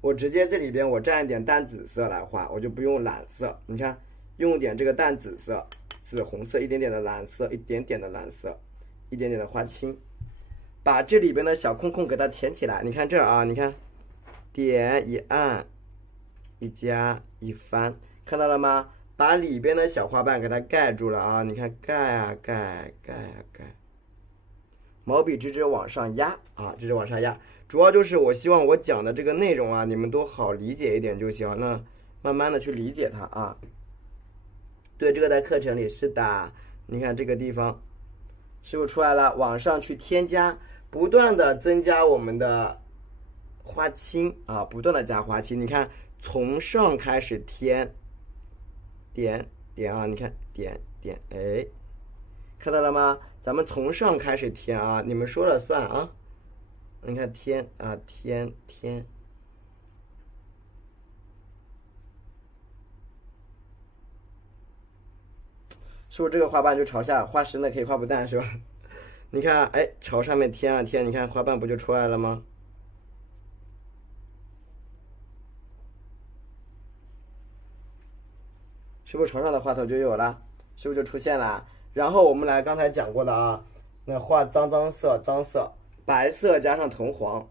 我直接这里边我蘸一点淡紫色来画，我就不用蓝色。你看，用一点这个淡紫色、紫红色，一点点的蓝色，一点点的蓝色，一点点的花青，把这里边的小空空给它填起来。你看这儿啊，你看，点一按，一加一翻，看到了吗？把里边的小花瓣给它盖住了啊！你看盖啊盖，盖啊盖，毛笔直直往上压啊，直直往上压。主要就是我希望我讲的这个内容啊，你们都好理解一点就行。那慢慢的去理解它啊。对，这个在课程里是的。你看这个地方是不是出来了？往上去添加，不断的增加我们的花青啊，不断的加花青。你看从上开始添。点点啊，你看点点，哎，看到了吗？咱们从上开始添啊，你们说了算啊。你看添啊，添，是不是这个花瓣就朝下？画深的可以画不淡是吧？你看，哎，朝上面添啊添，你看花瓣不就出来了吗？是不是朝上的花头就有了？是不是就出现了？然后我们来刚才讲过的啊，那画脏色，白色加上藤黄，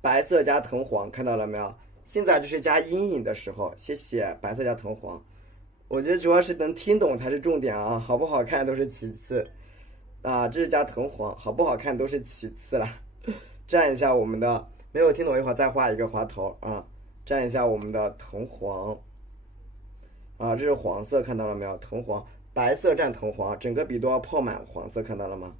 白色加藤黄，看到了没有？现在就是加阴影的时候，谢谢，白色加藤黄。我觉得主要是能听懂才是重点啊，好不好看都是其次啊。这是加藤黄，好不好看都是其次了。蘸一下我们的，没有听懂一会儿再画一个花头啊。蘸一下我们的藤黄。啊，这是黄色，看到了没有？藤黄，白色蘸藤黄，整个笔都要泡满黄色，看到了吗？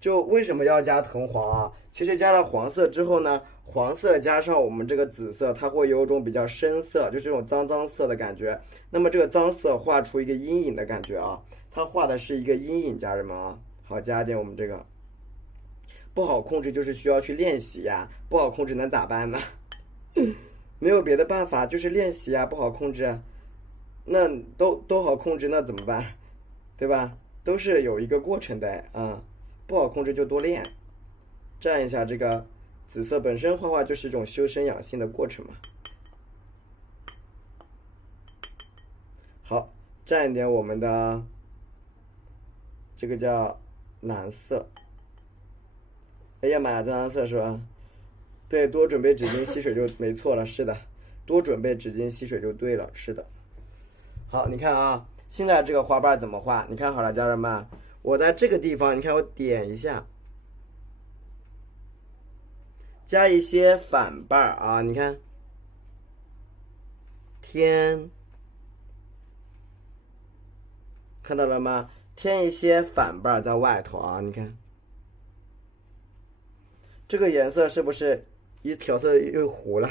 就为什么要加藤黄啊？其实加了黄色之后呢，黄色加上我们这个紫色，它会有一种比较深色，就是这种脏色的感觉。那么这个脏色画出一个阴影的感觉啊，它画的是一个阴影，家人们啊。好，加一点我们这个。不好控制就是需要去练习呀，不好控制能咋办呢？没有别的办法，就是练习呀，不好控制，那都好控制，那怎么办？对吧？都是有一个过程的啊，不好控制就多练。蘸一下这个紫色，本身画画就是一种修身养性的过程嘛。好，蘸一点我们的这个叫蓝色。哎呀妈呀，这蓝色是吧？对，多准备纸巾吸水就没错了，是的，多准备纸巾吸水就对了，是的。好，你看啊，现在这个花瓣怎么画？你看好了，家人们，我在这个地方，你看我点一下，加一些反瓣啊，你看，添，看到了吗？添一些反瓣在外头啊，你看，这个颜色是不是一调色又糊了？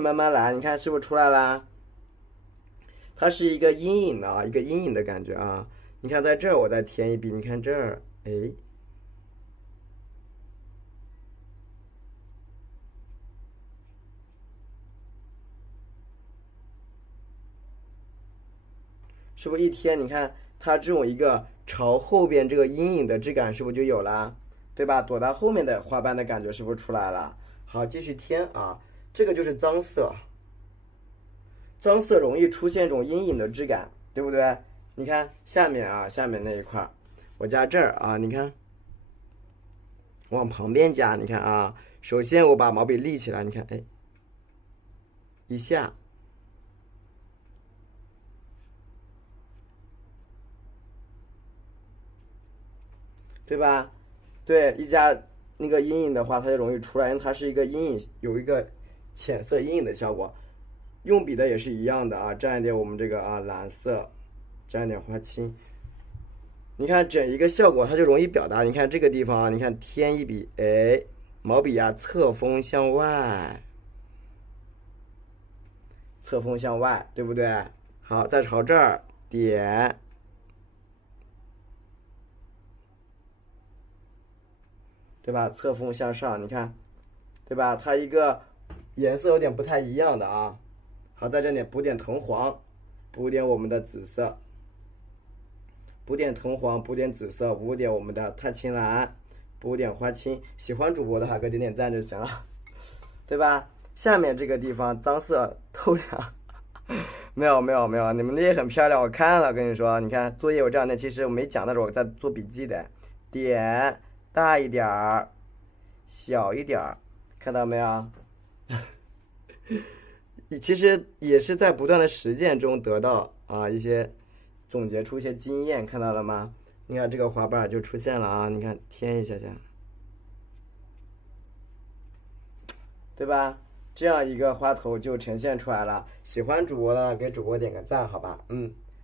慢慢来，你看是不是出来啦？它是一个阴影的啊，一个阴影的感觉啊。你看在这儿，我再添一笔，你看这儿，哎，是不是一添？你看它这种一个朝后边这个阴影的质感，是不是就有了？对吧？躲到后面的花瓣的感觉是不是出来了？好，继续添啊，这个就是脏色，脏色容易出现一种阴影的质感，对不对？你看下面啊，下面那一块，我加这儿啊，你看，往旁边加，你看啊，首先我把毛笔立起来，你看，哎，一下，对吧？对，一加那个阴影的话，它就容易出来，因为它是一个阴影，有一个浅色阴影的效果。用笔的也是一样的啊，蘸一点我们这个啊蓝色，蘸一点花青。你看整一个效果，它就容易表达。你看这个地方啊，你看添一笔，哎，毛笔啊侧锋向外，侧锋向外，对不对？好，再朝这儿点，对吧？侧锋向上，你看，对吧？它一个颜色有点不太一样的啊。好，在这里补点藤黄，补点我们的紫色，补点藤黄，补点紫色，补点我们的太青蓝，补点花青。喜欢主播的话，给点点赞就行了，对吧？下面这个地方脏色透亮，没有没有没有，你们的也很漂亮，我看了，跟你说，你看作业我这样的，其实我没讲的时候我在做笔记的，点大一点儿，小一点儿，看到没有？其实也是在不断的实践中得到啊一些总结出一些经验，看到了吗？你看这个花瓣就出现了啊，你看添一下下，对吧？这样一个花头就呈现出来了。喜欢主播的给主播点个赞，好吧？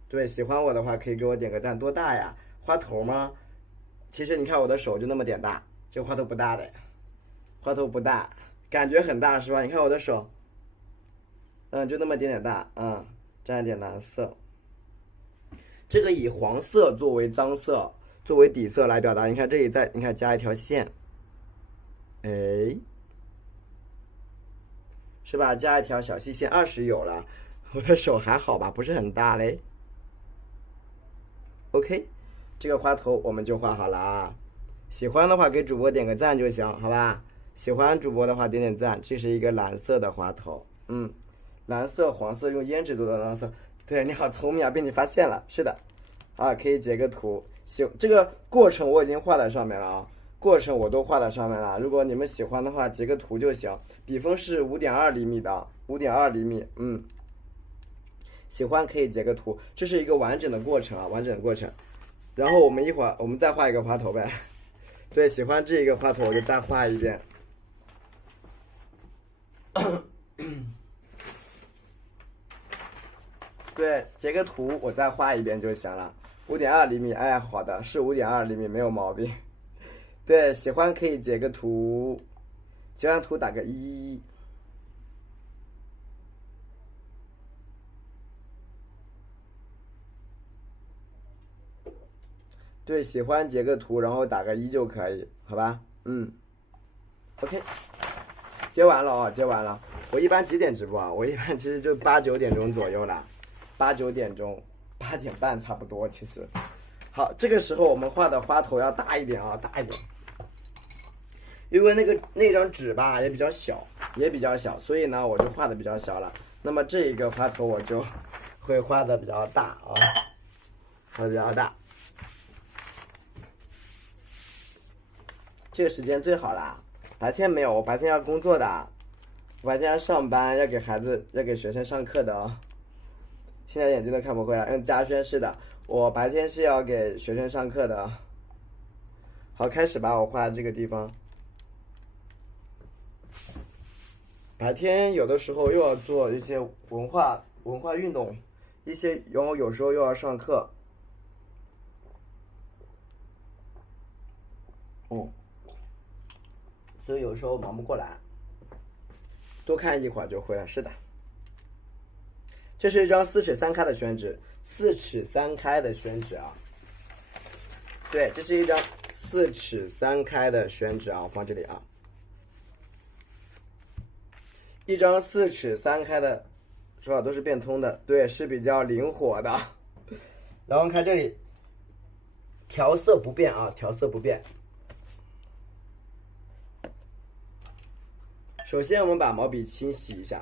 对，喜欢我的话可以给我点个赞。多大呀？花头吗？其实你看我的手就那么点大，这个花头不大的，花头不大，感觉很大是吧？你看我的手。就那么点点大，蘸一点蓝色。这个以黄色作为脏色，作为底色来表达。你看这里你看加一条线，哎，是吧？加一条小细线，20有了。我的手还好吧，不是很大嘞。OK，这个花头我们就画好了啊。喜欢的话给主播点个赞就行，好吧？喜欢主播的话点点赞。这是一个蓝色的花头，蓝色、黄色用胭脂做的蓝色，对，你好聪明啊，被你发现了。是的，啊，可以截个图。这个过程我已经画在上面了啊，过程我都画在上面了。如果你们喜欢的话，截个图就行。笔锋是5.2厘米的，5.2厘米。喜欢可以截个图。这是一个完整的过程啊，完整的过程。然后我们一会儿我们再画一个花头呗。对，喜欢这一个花头我就再画一遍。对，截个图我再画一遍就行了。5.2厘米，哎，好的，是5.2厘米，没有毛病。对，喜欢可以截个图，截完图打个1。对，喜欢截个图，然后打个1就可以。好吧？OK， 接完了啊，接完了。我一般几点直播啊？我一般其实就8、9点钟左右啦，8、9点钟，8点半差不多。其实，好，这个时候我们画的花头要大一点啊，大一点。因为那张纸吧也比较小，所以呢我就画的比较小了。那么这一个花头我就会画的比较大啊，画的比较大。这个时间最好啦，白天没有，我白天要工作的，我白天要上班，要给学生上课的哦。现在眼睛都看不会了，用嘉轩式的，我白天是要给学生上课的。好，开始吧，我画这个地方。白天有的时候又要做一些文化运动，然后有时候又要上课。所以有时候忙不过来，多看一会儿就会了。是的，这是一张4尺3开的宣纸，4尺3开的宣纸啊。对，这是一张4尺3开的宣纸啊，我放这里啊。一张4尺3开的，手法都是变通的，对，是比较灵活的。然后看这里，调色不变啊，调色不变。首先我们把毛笔清洗一下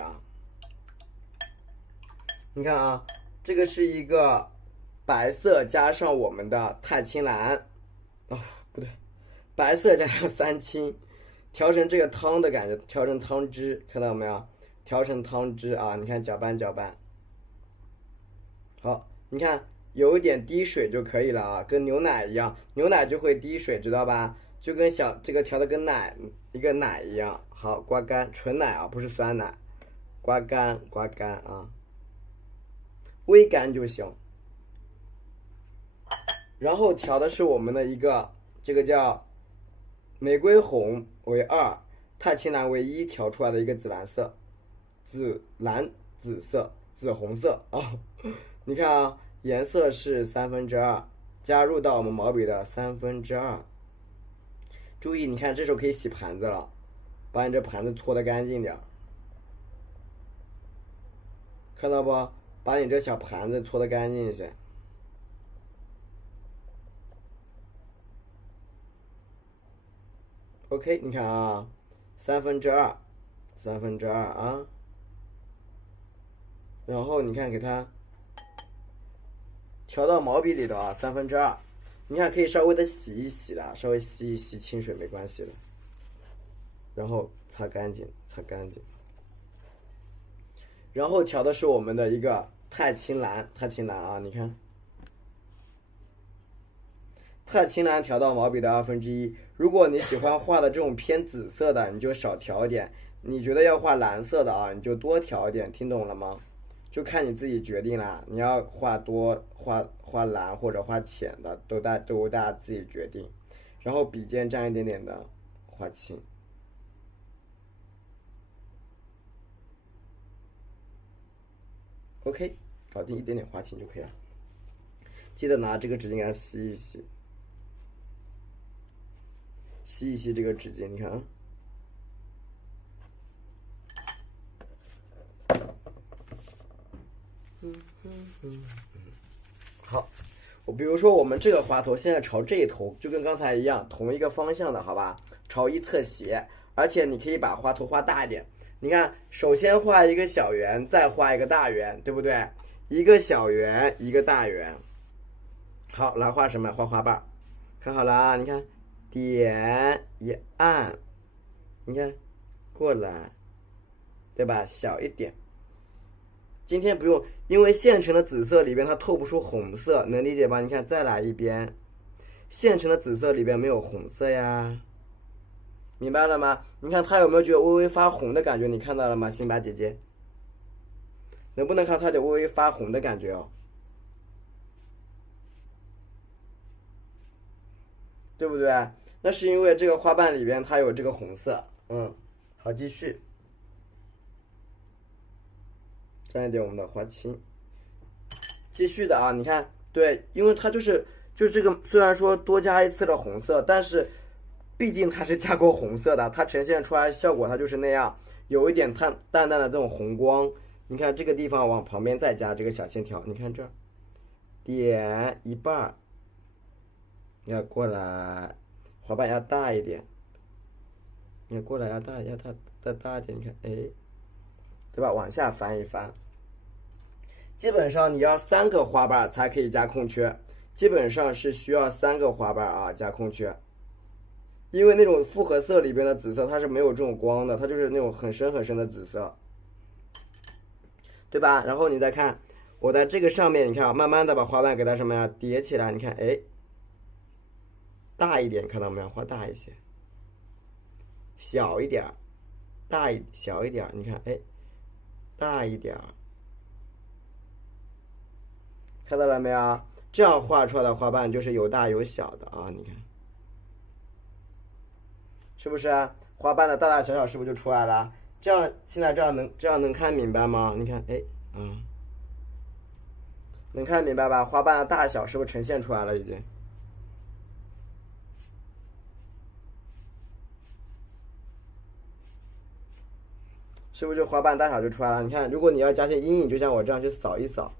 啊。你看啊，这个是一个白色加上我们的钛青蓝，哦，不对，白色加上3青，调成这个汤的感觉，调成汤汁，看到没有？调成汤汁啊！你看搅拌。好，你看有一点滴水就可以了啊，跟牛奶一样，牛奶就会滴水，知道吧？就跟这个调的跟一个奶一样。好，刮干，纯奶啊，不是酸奶，刮干啊，微干就行。然后调的是我们的一个这个叫玫瑰红为2，钛青蓝为1调出来的一个紫蓝紫红色啊。你看啊，颜色是2/3，加入到我们毛笔的2/3。注意，你看这时候可以洗盘子了，把你这盘子搓得干净点，看到不？把你这小盘子搓得干净一些。OK， 你看啊，2/3啊。然后你看给它调到毛笔里头啊，2/3。你看可以稍微的洗一洗啦，稍微洗一洗，清水没关系的。然后擦干净。然后调的是我们的一个钛青蓝啊，你看，钛青蓝调到毛笔的1/2。如果你喜欢画的这种偏紫色的，你就少调一点；你觉得要画蓝色的啊，你就多调一点。听懂了吗？就看你自己决定啦。你要画多画蓝或者画浅的，都大家自己决定。然后笔尖沾一点点的画青。OK， 搞定，一点点画青就可以了。记得拿这个纸巾给它吸一吸，这个纸巾，你看啊。好，比如说我们这个花头现在朝这一头，就跟刚才一样，同一个方向的，好吧？朝一侧斜，而且你可以把花头画大一点。你看，首先画一个小圆，再画一个大圆，对不对？一个小圆，一个大圆。好，来画什么？画花瓣。看好了啊，你看，点一按，你看过来，对吧？小一点。今天不用，因为现成的紫色里边它透不出红色，能理解吧？你看，再来一边，现成的紫色里边没有红色呀。明白了吗？你看它有没有觉得微微发红的感觉？你看到了吗，辛巴姐姐？能不能看它有微微发红的感觉哦？对不对？那是因为这个花瓣里边它有这个红色。好，继续，沾一点我们的花青，继续的啊！你看，对，因为它就是就这个虽然说多加一次的红色，但是毕竟它是加过红色的，它呈现出来的效果它就是那样，有一点淡淡的这种红光。你看这个地方往旁边再加这个小线条，你看这儿点一半，要过来，滑瓣要大一点，你过来要大一点，你看，哎，对吧？往下翻一翻，基本上你要3个花瓣才可以加空缺，基本上是需要3个花瓣啊加空缺，因为那种复合色里边的紫色它是没有这种光的，它就是那种很深很深的紫色，对吧？然后你再看我在这个上面，你看啊，慢慢的把花瓣给它什么呀叠起来，你看，哎，大一点，看到没有？画大一些，小一点，小一点，你看，哎，大一点，看到了没有？这样画出来的花瓣就是有大有小的啊，你看，是不是啊？花瓣的大大小小是不是就出来了？这样现在这样能看明白吗？你看，哎，能看明白吧？花瓣的大小是不是呈现出来了已经？是不是就花瓣大小就出来了？你看，如果你要加些阴影，就像我这样去扫一扫，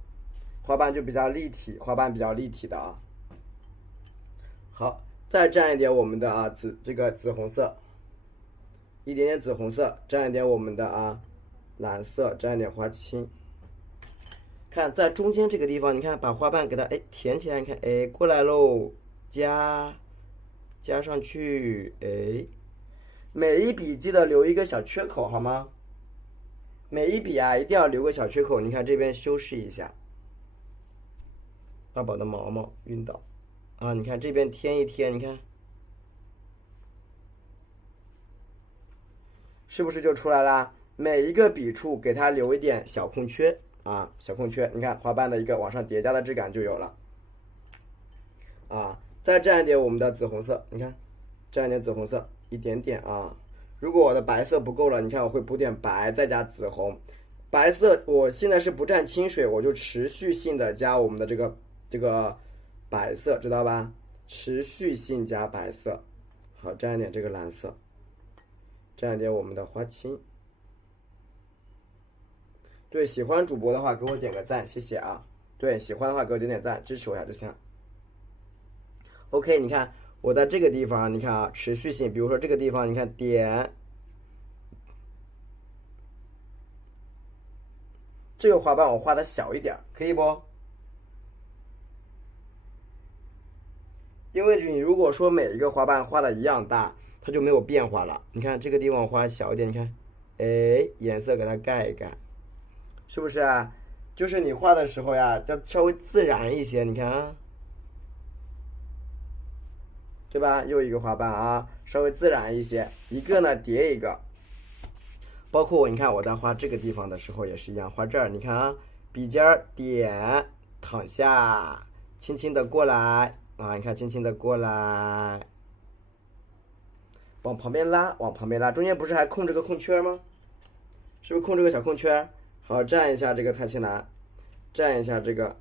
花瓣就比较立体，花瓣比较立体的啊。好，再蘸一点我们的啊这个紫红色，一点点紫红色，蘸一点我们的啊蓝色，蘸一点花青。看在中间这个地方，你看把花瓣给它填起来，你看哎过来喽，加上去，哎，每一笔记得留一个小缺口好吗？每一笔啊一定要留个小缺口，你看这边修饰一下。大宝的毛毛晕倒啊！你看这边添一添，你看是不是就出来啦？每一个笔触给它留一点小空缺啊，小空缺，你看花瓣的一个往上叠加的质感就有了啊。再蘸一点我们的紫红色，你看，蘸一点紫红色，一点点啊。如果我的白色不够了，你看我会补点白，再加紫红。白色我现在是不蘸清水，我就持续性的加我们的这个白色，知道吧？持续性加白色。好，蘸一点这个蓝色，蘸一点我们的花青。对，喜欢主播的话给我点个赞，谢谢啊。对，喜欢的话给我点点赞，支持我一下就行。OK， 你看我在这个地方，你看啊，持续性，比如说这个地方，你看点这个花瓣，我画的小一点，可以不？因为你如果说每一个花瓣画的一样大，它就没有变化了。你看这个地方我画小一点，你看，哎，颜色给它盖一盖，是不是啊？就是你画的时候呀，要稍微自然一些，你看啊。对吧？又一个花瓣啊，稍微自然一些，一个呢叠一个。包括你看我在画这个地方的时候也是一样，画这儿，你看啊，笔尖点，躺下，轻轻的过来啊，你看轻轻的过来，往旁边拉，往旁边拉，中间不是还空着个空缺吗？是不是空着个小空缺？好，蘸一下这个太清蓝，蘸一下这个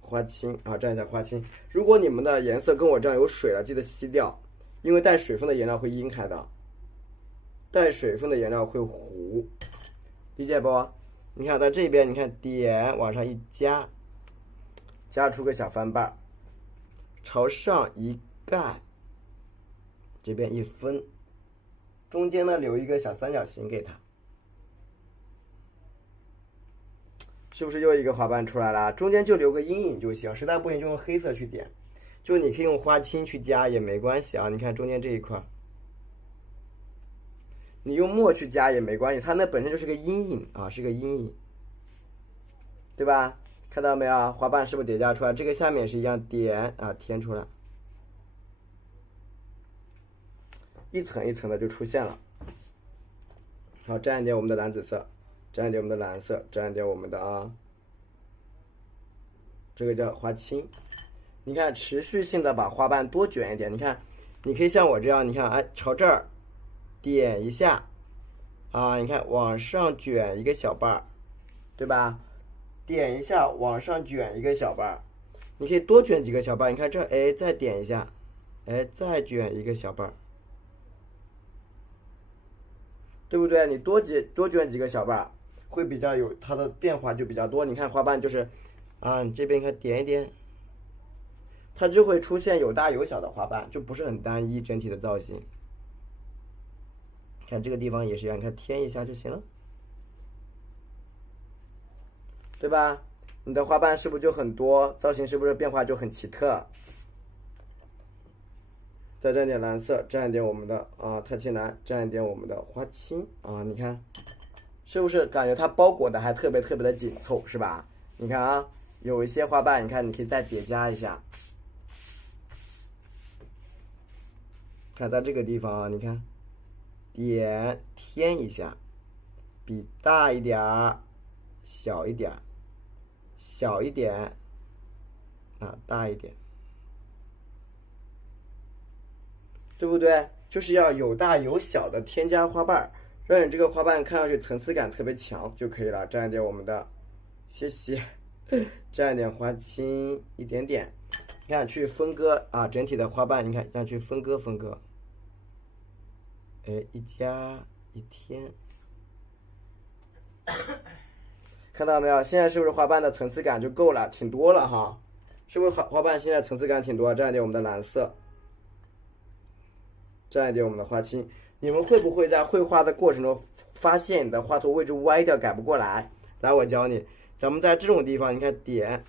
花青啊，蘸一下花青。如果你们的颜色跟我这样有水了，记得吸掉，因为带水分的颜料会晕开的，带水分的颜料会糊，理解不？你看在这边，你看点往上一加，加出个小翻瓣，朝上一盖，这边一分，中间呢留一个小三角形给它。是不是又一个花瓣出来了？中间就留个阴影就行，实在不行就用黑色去点，就你可以用花青去加也没关系啊。你看中间这一块，你用墨去加也没关系，它那本身就是个阴影啊，是个阴影，对吧？看到没有？花瓣是不是叠加出来？这个下面也是一样，点啊填出来，一层一层的就出现了。好，蘸一点我们的蓝紫色。蘸一点我们的蓝色，蘸一点我们的啊，这个叫花青。你看，持续性的把花瓣多卷一点。你看，你可以像我这样，你看，哎，朝这儿点一下，啊，你看往上卷一个小瓣儿，对吧？点一下，往上卷一个小瓣儿。你可以多卷几个小瓣，你看这儿，哎，再点一下，哎，再卷一个小瓣，对不对？你多卷几个小瓣，会比较有它的变化就比较多。你看花瓣就是，啊，你这边看点一点，它就会出现有大有小的花瓣，就不是很单一整体的造型。看这个地方也是一样，你看添一下就行了，对吧？你的花瓣是不是就很多？造型是不是变化就很奇特？再蘸点蓝色，蘸一点我们的太青蓝，蘸一点我们的花青啊，你看，是不是感觉它包裹的还特别的紧凑，是吧？你看啊，有一些花瓣，你看你可以再叠加一下，看在这个地方啊，你看，点添一下，比大一点儿，小一点儿，小一点，啊，大一点。对不对？就是要有大有小的添加花瓣，让你这个花瓣看上去层次感特别强就可以了。蘸一点我们的，谢谢，蘸一点花青一点点，你看去分割啊，整体的花瓣你看这样去分割，哎，一加一添，看到没有？现在是不是花瓣的层次感就够了，挺多了哈？是不是花瓣现在层次感挺多？蘸一点我们的蓝色。蘸一点我们的花青，你们会不会在绘画的过程中发现你的画图位置歪掉改不过来？来，我教你，咱们在这种地方，你看点，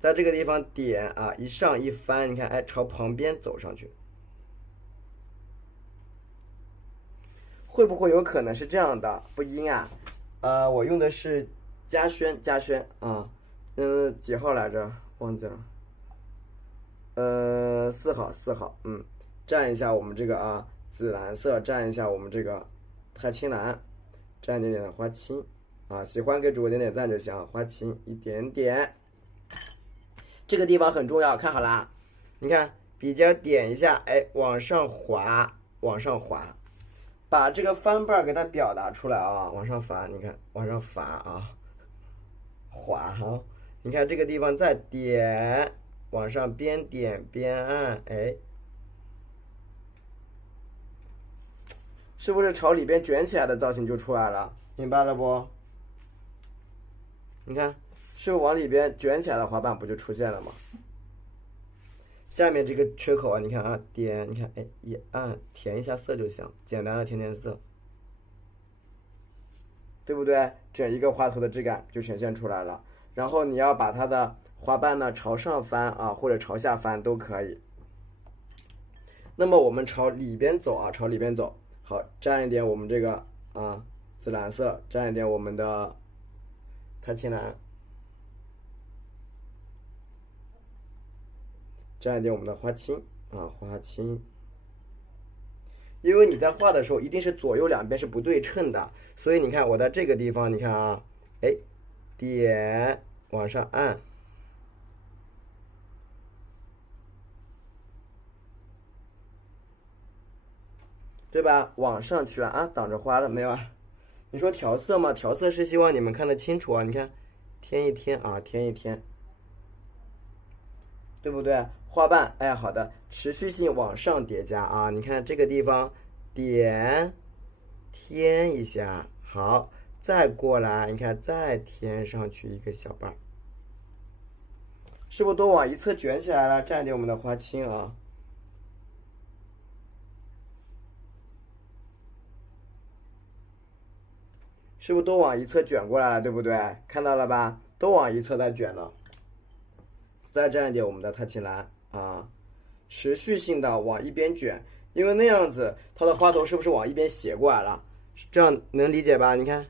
在这个地方点啊，一上一翻，你看，哎，朝旁边走上去，会不会有可能是这样的？不应啊，我用的是嘉轩啊，几号来着？忘记了。4号，蘸一下我们这个啊紫蓝色，蘸一下我们这个太青蓝，蘸一点点的花青啊，喜欢给主播点点赞就行，花青一点点，这个地方很重要，看好啦，你看笔尖点一下，哎，往上滑，把这个翻瓣给它表达出来啊，往上翻，你看往上翻啊，滑哈，你看这个地方再点。往上边点边按，哎，是不是朝里边卷起来的造型就出来了？明白了不？你看，是不是往里边卷起来的花瓣不就出现了吗？下面这个缺口啊，你看啊，点，你看，哎，一按填一下色就行，简单的填色，对不对？整一个花头的质感就呈现出来了。然后你要把它的花瓣呢朝上翻啊，或者朝下翻都可以。那么我们朝里边走啊，朝里边走。好，蘸一点我们这个啊紫蓝色，蘸一点我们的太青蓝，蘸一点我们的花青啊花青。因为你在画的时候一定是左右两边是不对称的，所以你看我在这个地方，你看啊，哎，点往上按。对吧？往上去啊，挡着花了没有啊？你说调色嘛？调色是希望你们看得清楚啊。你看，添一添啊，添一添，对不对？花瓣，哎，好的，持续性往上叠加啊。你看这个地方点，添一下，好，再过来，你看再添上去一个小瓣，是不是都往一侧卷起来了？蘸点我们的花青啊。是不是都往一侧卷过来了，对不对？看到了吧？都往一侧在卷了。再蘸一点我们的太青蓝啊，持续性的往一边卷，因为那样子它的花头是不是往一边斜过来了？这样能理解吧？你看，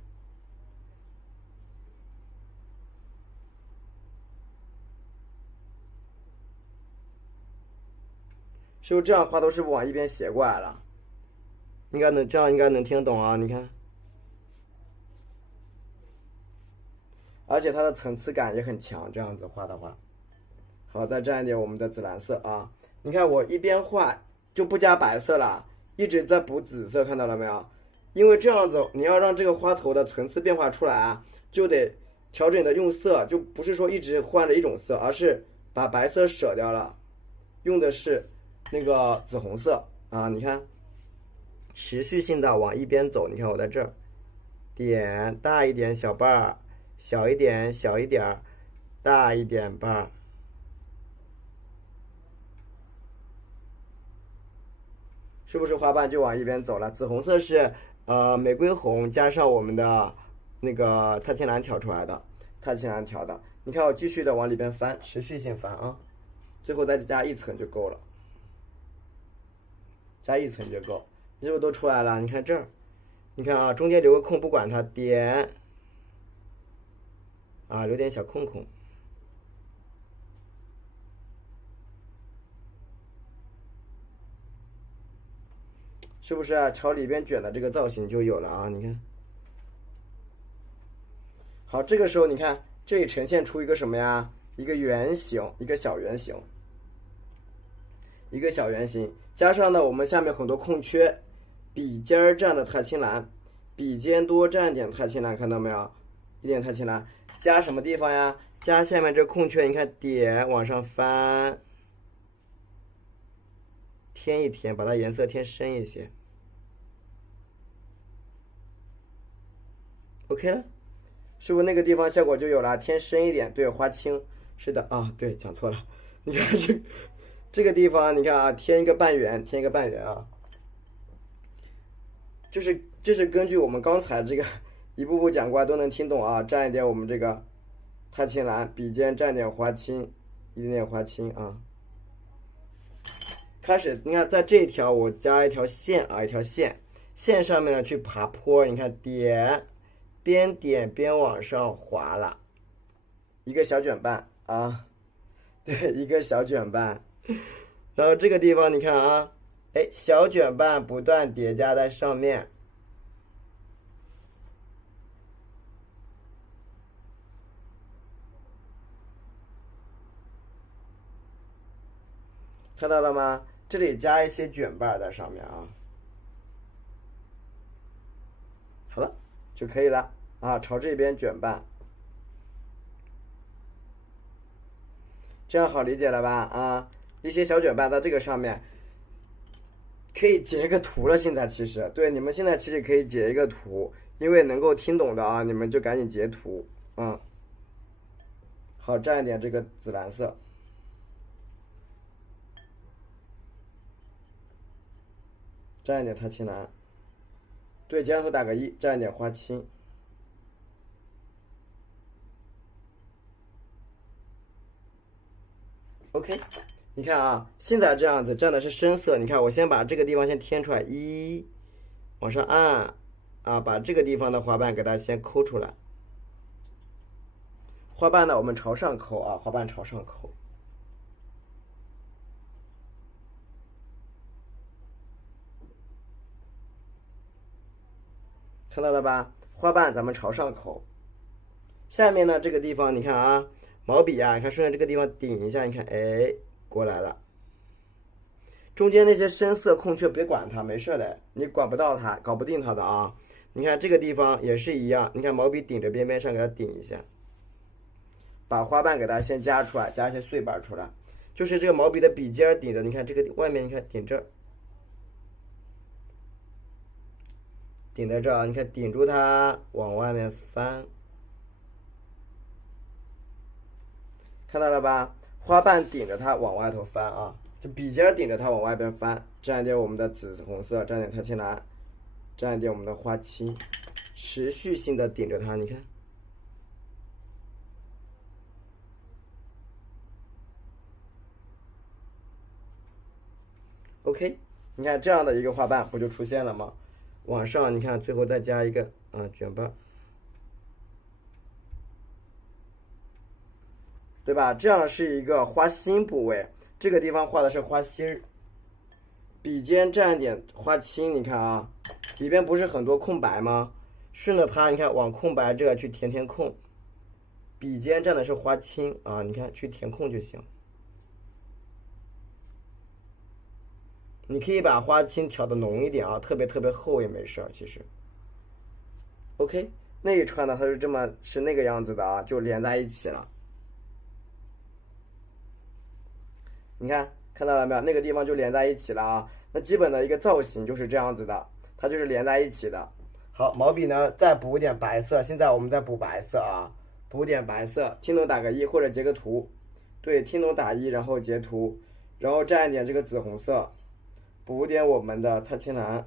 是不是这样花头是不是往一边斜过来了？这样应该能听懂啊？你看。而且它的层次感也很强，这样子画的话，好，再蘸一点我们的紫蓝色啊。你看我一边画就不加白色了，一直在补紫色，看到了没有？因为这样子你要让这个花头的层次变化出来啊，就得调整的用色，就不是说一直换着一种色，而是把白色舍掉了，用的是那个紫红色啊。你看，持续性的往一边走，你看我在这儿点大一点小瓣儿，小一点小一点儿，大一点瓣儿。是不是花瓣就往一边走了？紫红色是玫瑰红加上我们的那个太青蓝调出来的，太青蓝调的。你看我继续的往里边翻，持续性翻啊，最后再加一层就够了，加一层就够。你是不是都出来了？你看这儿，你看啊，中间留个空，不管它，点啊，留点小空空。是不是啊？朝里边卷的这个造型就有了啊！你看，好，这个时候你看这里呈现出一个什么呀？一个圆形，一个小圆形，一个小圆形，加上呢我们下面很多空缺，笔尖儿占的太青蓝，笔尖多占点太青蓝，看到没有？一点太青蓝，加什么地方呀？加下面这空缺，你看点往上翻。添一添，把它颜色添深一些。OK 了，是不是那个地方效果就有了？添深一点，对，花青，是的啊，对，讲错了。你看这个地方，你看啊，添一个半圆，添一个半圆啊，这是根据我们刚才这个一步步讲过来都能听懂啊。蘸一点我们这个太青蓝，笔尖蘸点花青，一点点花青啊。开始，你看在这一条我加一条线啊，一条线，线上面呢去爬坡，你看点，边点边往上滑了，一个小卷瓣啊，对，一个小卷瓣。然后这个地方你看啊，哎，小卷瓣不断叠加在上面，看到了吗？这里加一些卷瓣在上面啊。好了，就可以了啊，朝这边卷瓣，这样好理解了吧？啊，一些小卷瓣在这个上面，可以截一个图了。现在其实，对，你们现在其实可以截一个图，因为能够听懂的啊，你们就赶紧截图，嗯。好，蘸一点这个紫蓝色。蘸一点太青蓝，对，截上头打个1，蘸一点花青。OK， 你看啊，现在这样子蘸的是深色。你看，我先把这个地方先添出来，往上按，啊，把这个地方的花瓣给它先抠出来。花瓣呢，我们朝上抠啊，花瓣朝上抠。看到了吧？花瓣咱们朝上抠。下面呢，这个地方你看啊，毛笔啊，你看顺着这个地方顶一下，你看，哎，过来了。中间那些深色空缺别管它，没事的，你管不到它，搞不定它的啊。你看这个地方也是一样，你看毛笔顶着边边上给它顶一下，把花瓣给它先加出来，加一些碎瓣出来，就是这个毛笔的笔尖顶着，你看这个外面，你看顶这儿。顶在这儿，你看顶住它，往外面翻，看到了吧？花瓣顶着它往外头翻啊，就笔尖顶着它往外边翻，蘸一点我们的紫红色，蘸点太青蓝，蘸一点我们的花青，持续性的顶着它，你看。OK， 你看这样的一个花瓣不就出现了吗？往上你看，最后再加一个卷瓣，对吧？这样是一个花心部位，这个地方画的是花心儿，笔尖蘸一点花青，你看啊，里边不是很多空白吗？顺着它，你看往空白这个去填空，笔尖蘸的是花青啊，你看去填空就行。你可以把花青调的浓一点啊，特别厚也没事儿，其实。OK，那一串呢，它是那个样子的啊，就连在一起了。你看到了没有？那个地方就连在一起了啊。那基本的一个造型就是这样子的，它就是连在一起的。好，毛笔呢再补一点白色，现在我们再补白色啊，补点白色，听懂打个1或者截个图。对，听懂打1，然后截图，然后蘸一点这个紫红色，补点我们的特青蓝。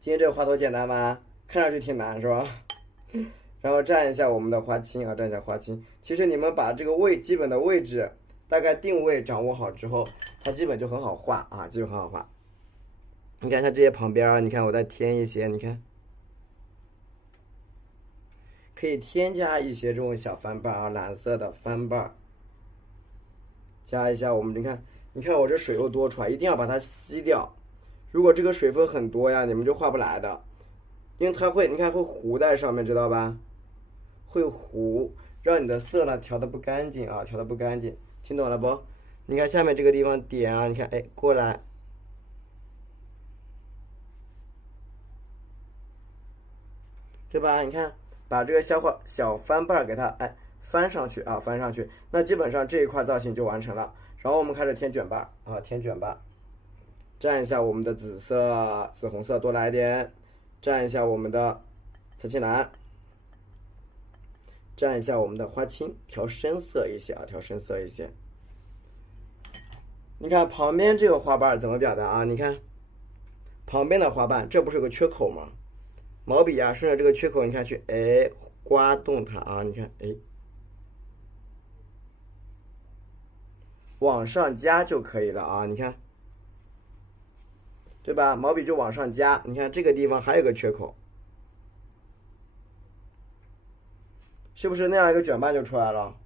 今天这个画头简单吗？看上去挺难是吧？然后蘸一下我们的花青啊，蘸一下花青。其实你们把这个基本的位置大概定位掌握好之后，它基本就很好画啊，基本很好画。你看像这些旁边啊，你看我再添一些，你看可以添加一些这种小翻瓣啊，蓝色的翻瓣，加一下我们你看我这水又多出来，一定要把它吸掉。如果这个水分很多呀，你们就画不来的，因为它会你看会糊在上面，知道吧？会糊，让你的色呢调的不干净啊，调的不干净，听懂了不？你看下面这个地方点啊，你看哎过来。对吧？你看，把这个小翻瓣给它翻上去啊，翻上去，那基本上这一块造型就完成了。然后我们开始添卷瓣啊，添卷瓣，蘸一下我们的紫红色，多来一点，蘸一下我们的特青蓝，蘸一下我们的花青，调深色一些啊，调深色一些。你看旁边这个花瓣怎么表达啊？你看旁边的花瓣，这不是有个缺口吗？毛笔啊，顺着这个缺口，你看去刮动它啊，你看往上加就可以了啊，你看，对吧？毛笔就往上加，你看这个地方还有个缺口，是不是那样一个卷瓣就出来了？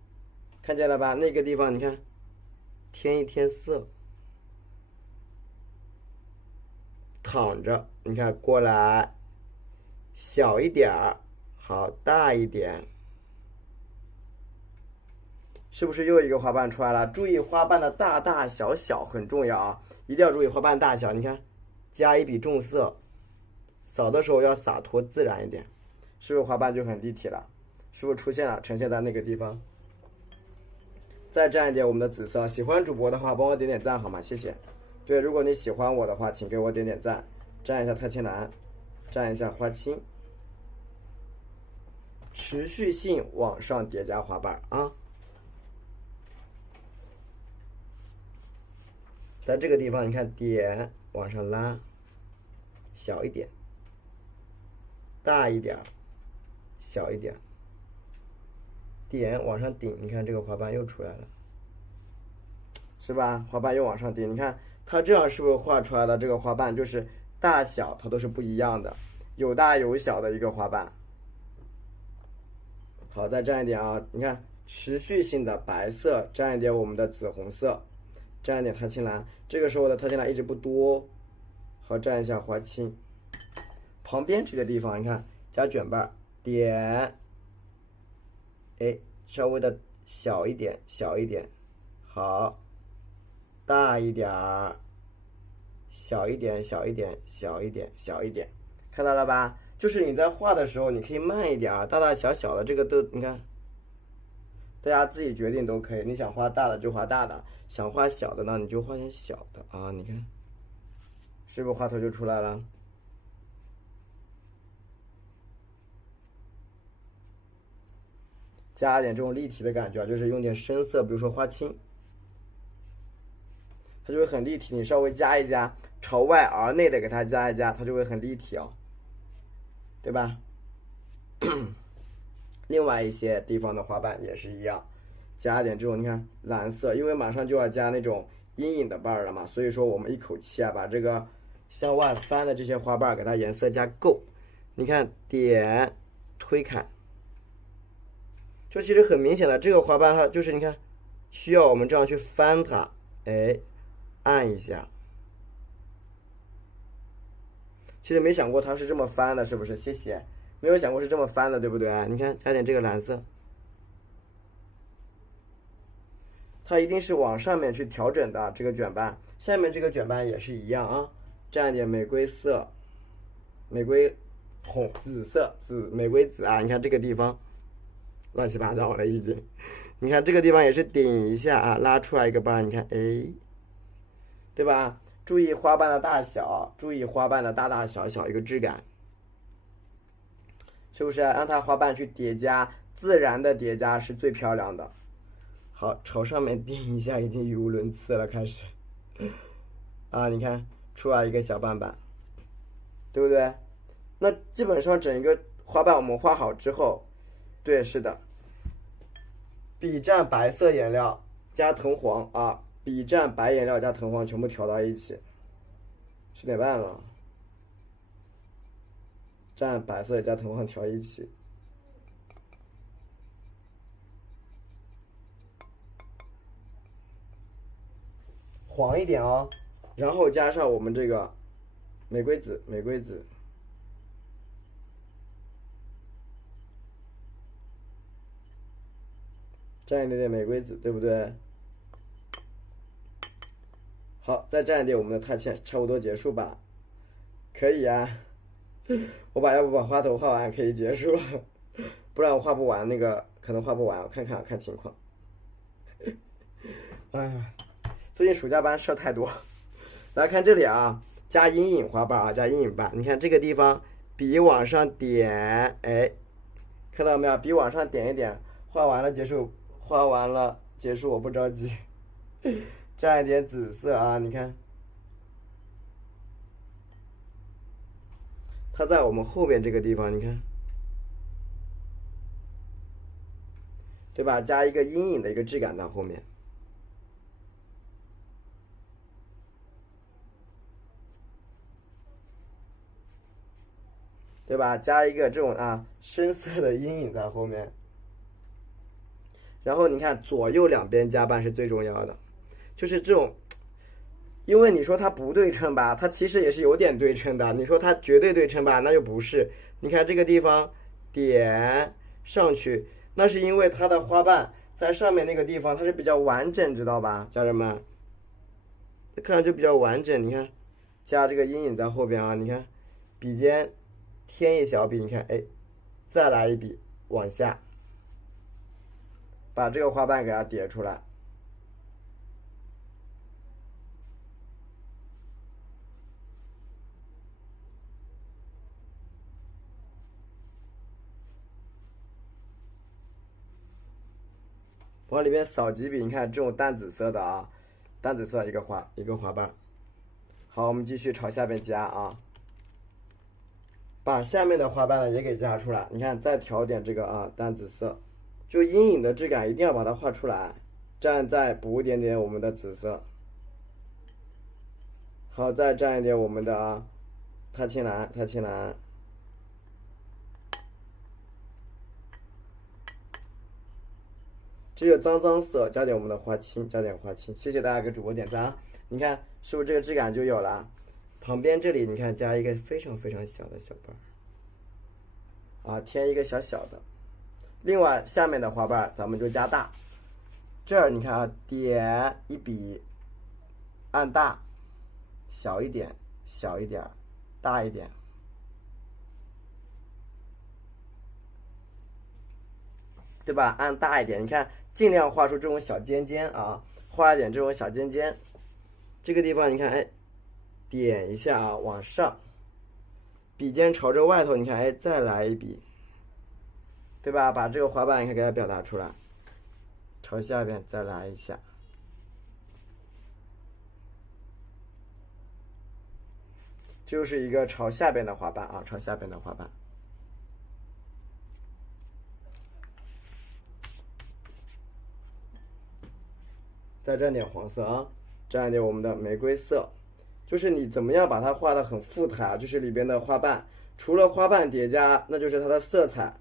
看见了吧？那个地方你看，添一添色，躺着，你看过来。小一点儿，好，大一点，是不是又一个花瓣出来了？注意花瓣的大大小小很重要啊，一定要注意花瓣大小。你看，加一笔重色，扫的时候要洒脱自然一点，是不是花瓣就很立体了？是不是出现了，呈现在那个地方？再蘸一点我们的紫色，喜欢主播的话帮我点点赞好吗？谢谢。对，如果你喜欢我的话，请给我点点赞。蘸一下特青蓝，蘸一下花青。持续性往上叠加花瓣啊，在这个地方你看点往上拉，小一点，大一点，小一点，点往上顶，你看这个花瓣又出来了，是吧？花瓣又往上顶，你看它这样是不是画出来的这个花瓣就是大小它都是不一样的，有大有小的一个花瓣。好，再蘸一点啊！你看，持续性的白色，蘸一点我们的紫红色，蘸一点特青蓝。这个时候的特青蓝一直不多，好，蘸一下花青。旁边这个地方，你看加卷瓣，点，稍微的小一点，小一点，好，大一点儿，小一点，小一点，小一点，小一点，看到了吧？就是你在画的时候，你可以慢一点啊，大大小小的这个都，你看，大家自己决定都可以。你想画大的就画大的，想画小的呢，你就画点小的啊。你看，是不是画头就出来了？加点这种立体的感觉，就是用点深色，比如说花青，它就会很立体。你稍微加一加，朝外而内的给它加一加，它就会很立体哦。对吧？另外一些地方的花瓣也是一样，加点这种你看蓝色，因为马上就要加那种阴影的瓣了嘛，所以说我们一口气啊把这个向外翻的这些花瓣给它颜色加够。你看点推开，就其实很明显的这个花瓣它就是你看需要我们这样去翻它，按一下。其实没想过它是这么翻的，是不是？谢谢，没有想过是这么翻的，对不对？你看，加点这个蓝色，它一定是往上面去调整的这个卷瓣，下面这个卷瓣也是一样啊，蘸一点玫瑰色，玫瑰红紫色玫瑰紫啊，你看这个地方乱七八糟了已经。你看这个地方也是顶一下啊，拉出来一个瓣，你看，哎，对吧？注意花瓣的大小，注意花瓣的大大小小一个质感，是不是？让它花瓣去叠加，自然的叠加是最漂亮的。好，朝上面顶一下，已经语无伦次了，开始。啊，你看出来一个小瓣瓣，对不对？那基本上整个花瓣我们画好之后，对，是的。笔蘸白色颜料加藤黄啊，笔蘸白颜料加藤黄全部调到一起。10点半了，蘸白色加藤黄调一起。黄一点哦，然后加上我们这个玫瑰紫，蘸一点点玫瑰紫，对不对？好，再蘸一点我们的钛嵌，差不多结束吧？可以啊，要不把花头画完可以结束了，不然我画不完，那个可能画不完，我看情况。哎呀，最近暑假班事太多。来看这里啊，加阴影花瓣啊，加阴影瓣。你看这个地方，笔往上点，哎，看到没有？笔往上点一点，画完了结束，我不着急。蘸一点紫色啊，你看，它在我们后边这个地方，你看，对吧？加一个阴影的一个质感在后面。对吧？加一个这种啊深色的阴影在后面，然后你看左右两边加瓣是最重要的，就是这种，因为你说它不对称吧，它其实也是有点对称的。你说它绝对对称吧，那又不是。你看这个地方点上去，那是因为它的花瓣在上面那个地方它是比较完整，知道吧，家人们？看上去比较完整。你看，加这个阴影在后边啊，你看笔尖。添一小笔，你看，哎，再来一笔往下，把这个花瓣给它叠出来。往里边扫几笔，你看这种淡紫色的啊，淡紫色一个花瓣。好，我们继续朝下边加啊。把下面的花瓣呢也给加出来，你看再调点这个啊淡紫色，就阴影的质感一定要把它画出来，再补一点点我们的紫色。好，再蘸一点我们的啊钛青蓝，只有脏色加点我们的花青，谢谢大家给主播点赞啊！你看是不是这个质感就有了？旁边这里你看加一个非常小的小瓣啊，添一个小的。另外下面的花瓣咱们就加大，这儿你看啊，点一笔，按大，小一点，大一点，对吧？按大一点，你看尽量画出这种小尖尖啊，画一点这种小尖尖。这个地方你看，哎。点一下啊，往上，笔尖朝着外头，你看，哎，再来一笔，对吧？把这个花瓣你看给它表达出来，朝下边再来一下，就是一个朝下边的花瓣啊，朝下边的花瓣。再蘸点黄色啊，蘸点我们的玫瑰色。就是你怎么样把它画得很富态，就是里边的花瓣，除了花瓣叠加，那就是它的色彩、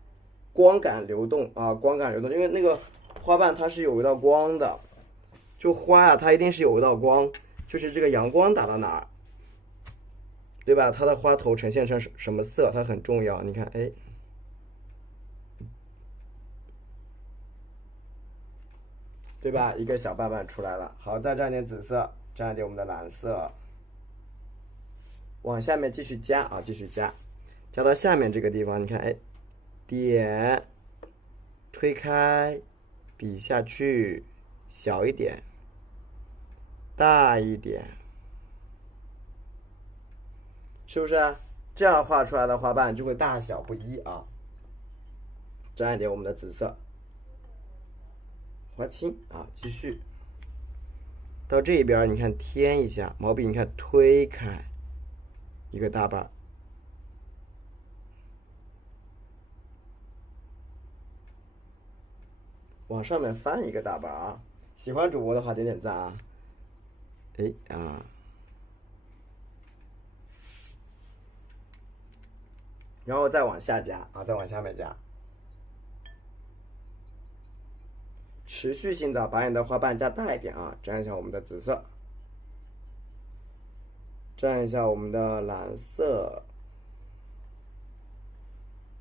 光感流动啊，因为那个花瓣它是有一道光的，就花啊，它一定是有一道光，就是这个阳光打到哪儿，对吧？它的花头呈现成什么色，它很重要。你看，哎，对吧？一个小瓣瓣出来了。好，再蘸点紫色，蘸点我们的蓝色。往下面继续加啊，加到下面这个地方，你看，哎，点，推开，笔下去，小一点，大一点，是不是啊？这样画出来的花瓣就会大小不一啊。沾一点我们的紫色，划青啊，继续到这边，你看添一下毛笔，你看推开一个大瓣，往上面翻一个大瓣啊。喜欢主播的话点点赞啊。哎啊，然后再往下加啊，再往下面加。持续性的把你的花瓣加大一点啊，沾一下我们的紫色，沾一下我们的蓝色，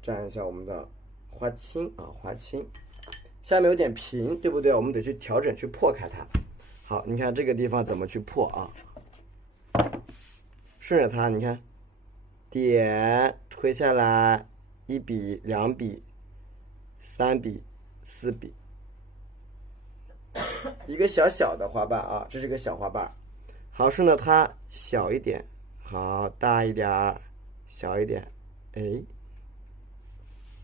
沾一下我们的花青啊，花青。下面有点平，对不对？我们得去调整，去破开它。好，你看这个地方怎么去破啊？顺着它，你看，点推下来，1笔、2笔、3笔、4笔。一个小小的花瓣啊，这是个小花瓣。好，顺着它小一点，好，大一点，小一点，哎，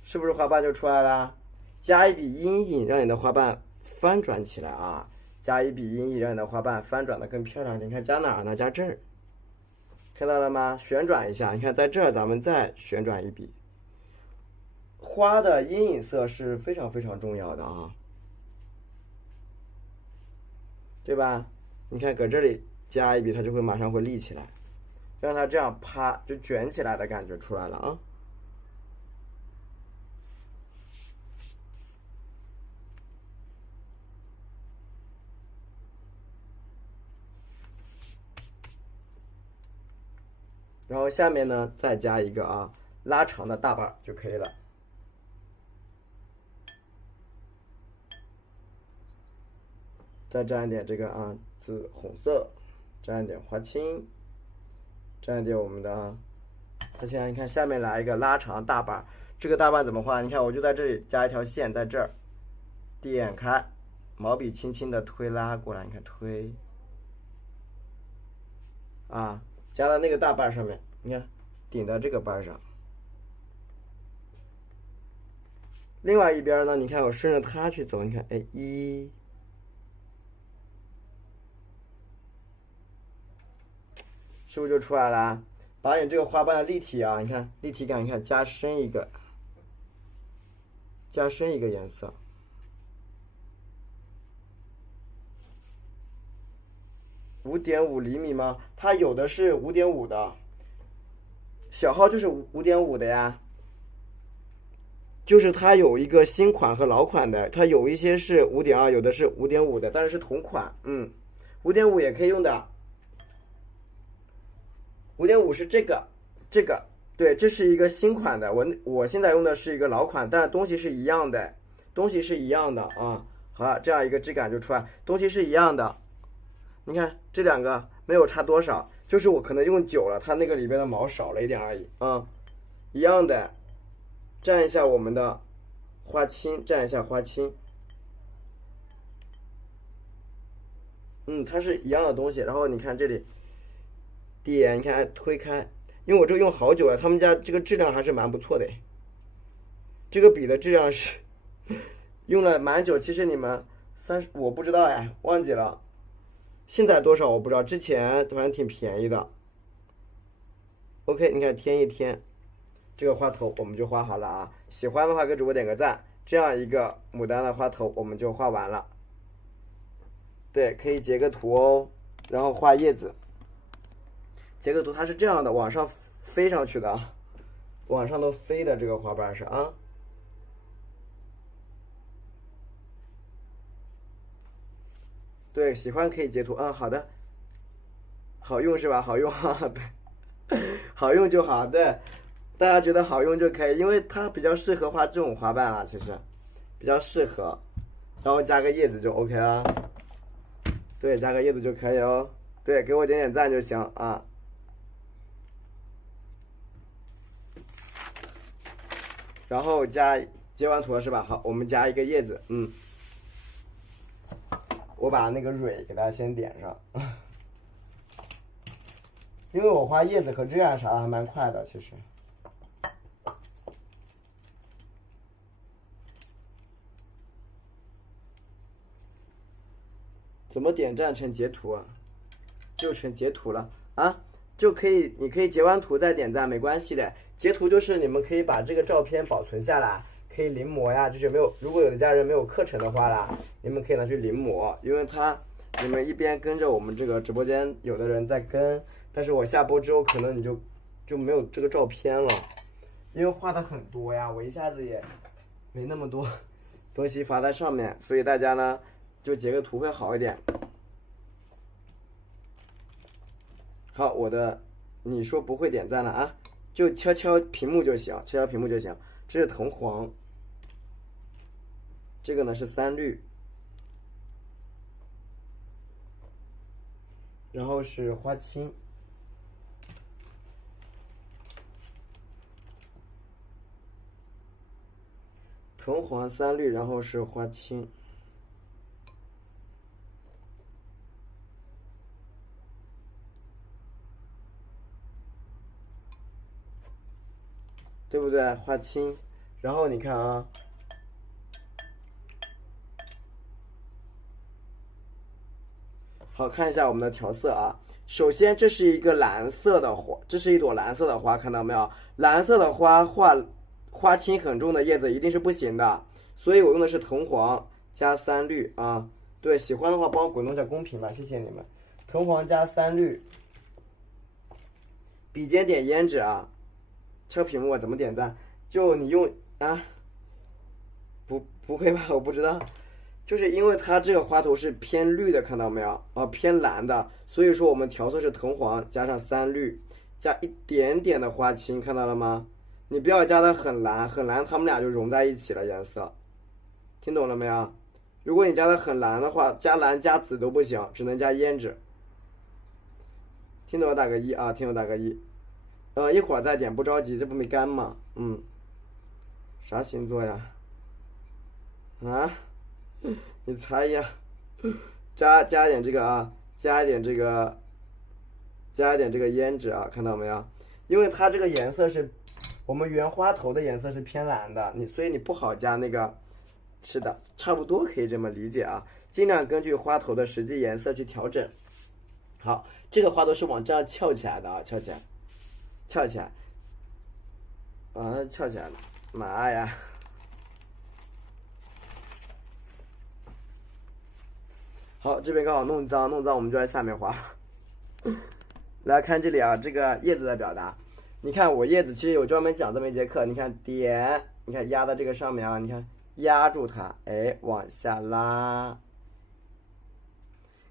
是不是花瓣就出来了？加一笔阴影，让你的花瓣翻转起来啊！加一笔阴影，让你的花瓣翻转的更漂亮。你看加哪儿呢？加这儿，看到了吗？旋转一下，你看在这儿，咱们再旋转一笔。花的阴影色是非常非常重要的啊。对吧？你看搁这里加一笔，它就会马上会立起来，让它这样啪就卷起来的感觉出来了啊。然后下面呢再加一个啊拉长的大瓣就可以了。再沾一点这个啊紫红色，沾一点花青，沾一点我们的。它现在你看下面来一个拉长大瓣，这个大瓣怎么画？你看我就在这里加一条线，在这儿点开，毛笔轻轻的推拉过来，你看推啊，加到那个大瓣上面，你看顶到这个瓣上。另外一边呢，你看我顺着它去走，你看哎一。是不是就出来了？把你这个花瓣的立体啊，你看立体感，你看加深一个，加深一个颜色。5.5厘米吗？它有的是5.5的，小号就是5.5的呀。就是它有一个新款和老款的，它有一些是5.2，有的是5.5的，但是是同款。5.5也可以用的。5.5是这个，对，这是一个新款的。我现在用的是一个老款，但是东西是一样的，东西是一样的啊。好了，这样一个质感就出来，东西是一样的。你看这两个没有差多少，就是我可能用久了，它那个里边的毛少了一点而已啊。一样的，蘸一下我们的花青，蘸一下花青。它是一样的东西。然后你看这里。点，你看推开，因为我这个用好久了，他们家这个质量还是蛮不错的。这个笔的质量是用了蛮久，其实你们我不知道哎，忘记了，现在多少我不知道，之前反正挺便宜的。OK， 你看添一添，这个花头我们就画好了啊。喜欢的话给主播点个赞，这样一个牡丹的花头我们就画完了。对，可以截个图哦，然后画叶子。截个图，它是这样的，往上飞上去的啊，往上都飞的这个花瓣是啊。对，喜欢可以截图，好的，好用是吧？好用哈，对，好用就好，对，大家觉得好用就可以，因为它比较适合画这种花瓣啊，其实比较适合，然后加个叶子就 OK 了，对，加个叶子就可以哦，对，给我点点赞就行啊。然后截完图了是吧？好，我们加一个叶子，我把那个蕊给它先点上，因为我画叶子和枝干啥的还蛮快的，其实。怎么点赞成截图啊？就成截图了啊，就可以，你可以截完图再点赞，没关系的。截图就是你们可以把这个照片保存下来，可以临摹呀。就是如果有的家人没有课程的话啦，你们可以拿去临摹，因为你们一边跟着我们这个直播间，有的人在跟，但是我下播之后可能你就没有这个照片了，因为画的很多呀，我一下子也没那么多东西发在上面，所以大家呢就截个图会好一点。好，你说不会点赞了啊？就敲敲屏幕就行，敲敲屏幕就行。这是藤黄，这个呢是三绿，然后是花青，藤黄三绿，然后是花青。对不对？花青，然后你看啊，好，看一下我们的调色啊。首先，这是一个蓝色的花，这是一朵蓝色的花，看到没有？蓝色的花画花青很重的叶子一定是不行的，所以我用的是藤黄加三绿啊。对，喜欢的话帮我滚动一下公屏吧，谢谢你们。藤黄加三绿，笔尖点胭脂啊。敲屏幕怎么点赞？就你用啊，不会吧？我不知道，就是因为它这个花头是偏绿的，看到没有？啊，偏蓝的，所以说我们调色是藤黄加上三绿，加一点点的花青，看到了吗？你不要加的很蓝，很蓝，它们俩就融在一起了颜色，听懂了没有？如果你加的很蓝的话，加蓝加紫都不行，只能加胭脂。听懂我打个一啊，听懂打个一。一会儿再点，不着急，这不没干吗？啥星座呀？啊？你猜呀？加一点这个啊，加一点这个胭脂啊，看到没有？因为它这个颜色是我们原花头的颜色是偏蓝的，所以你不好加那个。是的，差不多可以这么理解啊，尽量根据花头的实际颜色去调整。好，这个花头是往这样翘起来的啊，翘起来。翘起来，翘起来了，妈呀！好，这边刚好弄脏，我们就在下面画。来看这里啊，这个叶子的表达，你看我叶子其实有专门讲这么一节课，你看点，你看压在这个上面啊，你看压住它，往下拉，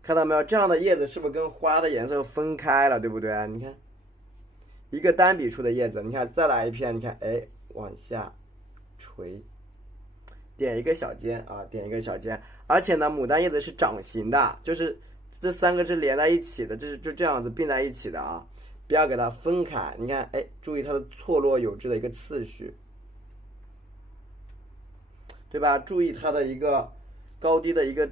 看到没有？这样的叶子是不是跟花的颜色分开了，对不对？你看。一个单笔触的叶子，你看再来一片，你看往下垂，点一个小尖啊，点一个小尖，而且呢，牡丹叶子是掌形的，就是这三个是连在一起的，就这样子并在一起的啊，不要给它分开。你看，注意它的错落有致的一个次序，对吧？注意它的一个高低的一个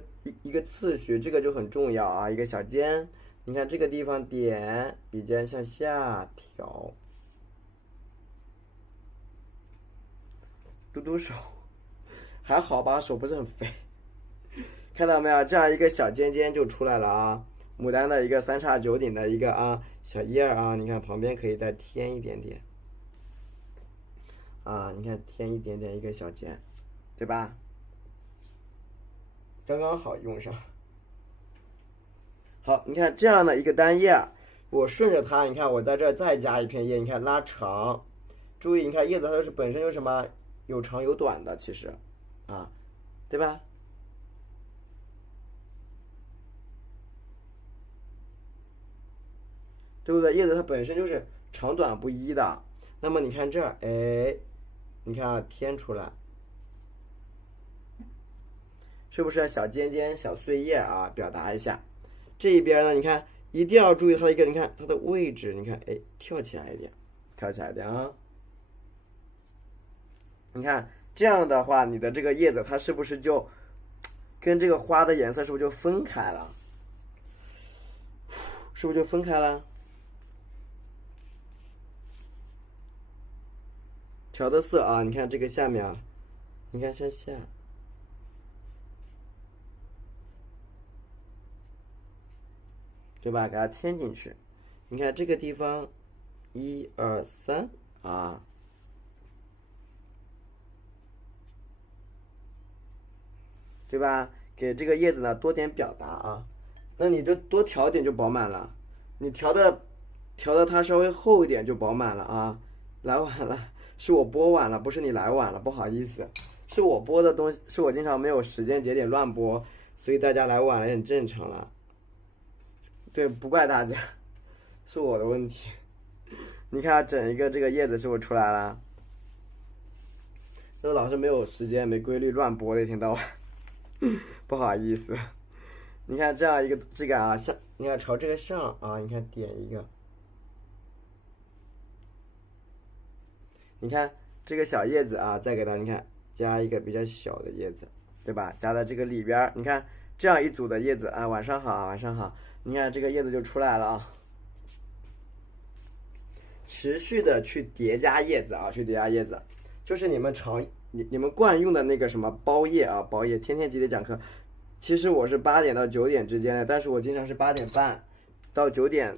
次序，这个就很重要啊，一个小尖。你看这个地方点，笔尖向下调，嘟嘟手，还好吧，手不是很肥。看到没有？这样一个小尖尖就出来了啊！牡丹的一个三叉九顶的一个小叶儿啊，你看旁边可以再添一点点啊，你看添一点点一个小尖，对吧？刚刚好用上。好，你看这样的一个单叶，我顺着它，你看我在这儿再加一片叶，你看拉长，注意，你看叶子它本身有什么有长有短的，其实啊，对吧？对不对？叶子它本身就是长短不一的，那么你看这儿，你看添出来，是不是小尖尖、小碎叶啊？表达一下。这一边呢，你看一定要注意它的一个，你看它的位置，你看跳起来一点，跳起来一点啊。你看这样的话，你的这个叶子它是不是就跟这个花的颜色是不是就分开了？是不是就分开了？调的色啊，你看这个下面啊，你看向下，对吧？给它添进去。你看这个地方，1、2、3啊，对吧？给这个叶子呢多点表达啊。那你就多调点就饱满了。你调的它稍微厚一点就饱满了啊。来晚了，是我播晚了，不是你来晚了，不好意思。是我播的东西，是我经常没有时间节点乱播，所以大家来晚了也很正常了。对，不怪大家，是我的问题。你看整一个这个叶子是不是出来了？就老是没有时间、没规律乱播的，一天到晚，不好意思。你看这样一个这个啊，像你看朝这个上啊，你看点一个，你看这个小叶子啊，再给它你看加一个比较小的叶子，对吧？加到这个里边，你看这样一组的叶子啊，晚上好，晚上好。你看这个叶子就出来了啊。持续的去叠加叶子啊，去叠加叶子，就是你们你们惯用的那个什么包叶啊，包叶，天天集体讲课。其实我是8点到9点之间的，但是我经常是8点半到9点，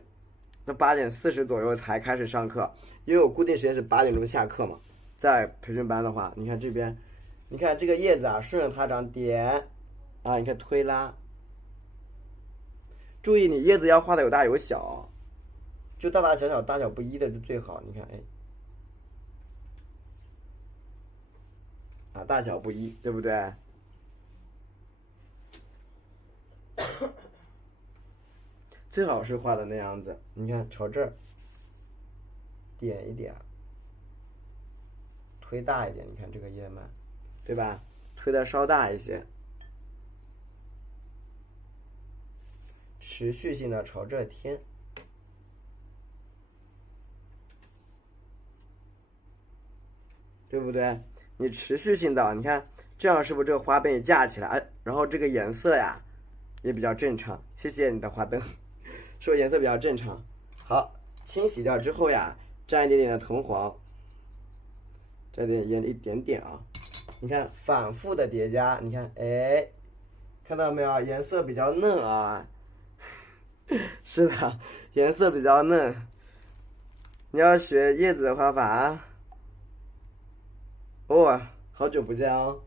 到8点40左右才开始上课，因为我固定时间是8点钟下课嘛。在培训班的话，你看这边，你看这个叶子啊，顺着它长点啊，你看推拉，注意你叶子要画的有大有小，就大大小小大小不一的就最好。你看，哎，啊，大小不一，对不对？最好是画的那样子，你看朝这儿点一点，推大一点，你看这个叶脉，对吧？推的稍大一些，持续性的朝这儿添，对不对？你持续性的，你看这样是不是这个花被你架起来，然后这个颜色呀也比较正常。谢谢你的花灯。说颜色比较正常。好，清洗掉之后呀，沾一点点的藤黄，沾点盐一点点啊。你看反复的叠加，你看，哎，看到没有？颜色比较嫩啊。是的，颜色比较嫩。你要学叶子的画法。哦，好久不见哦。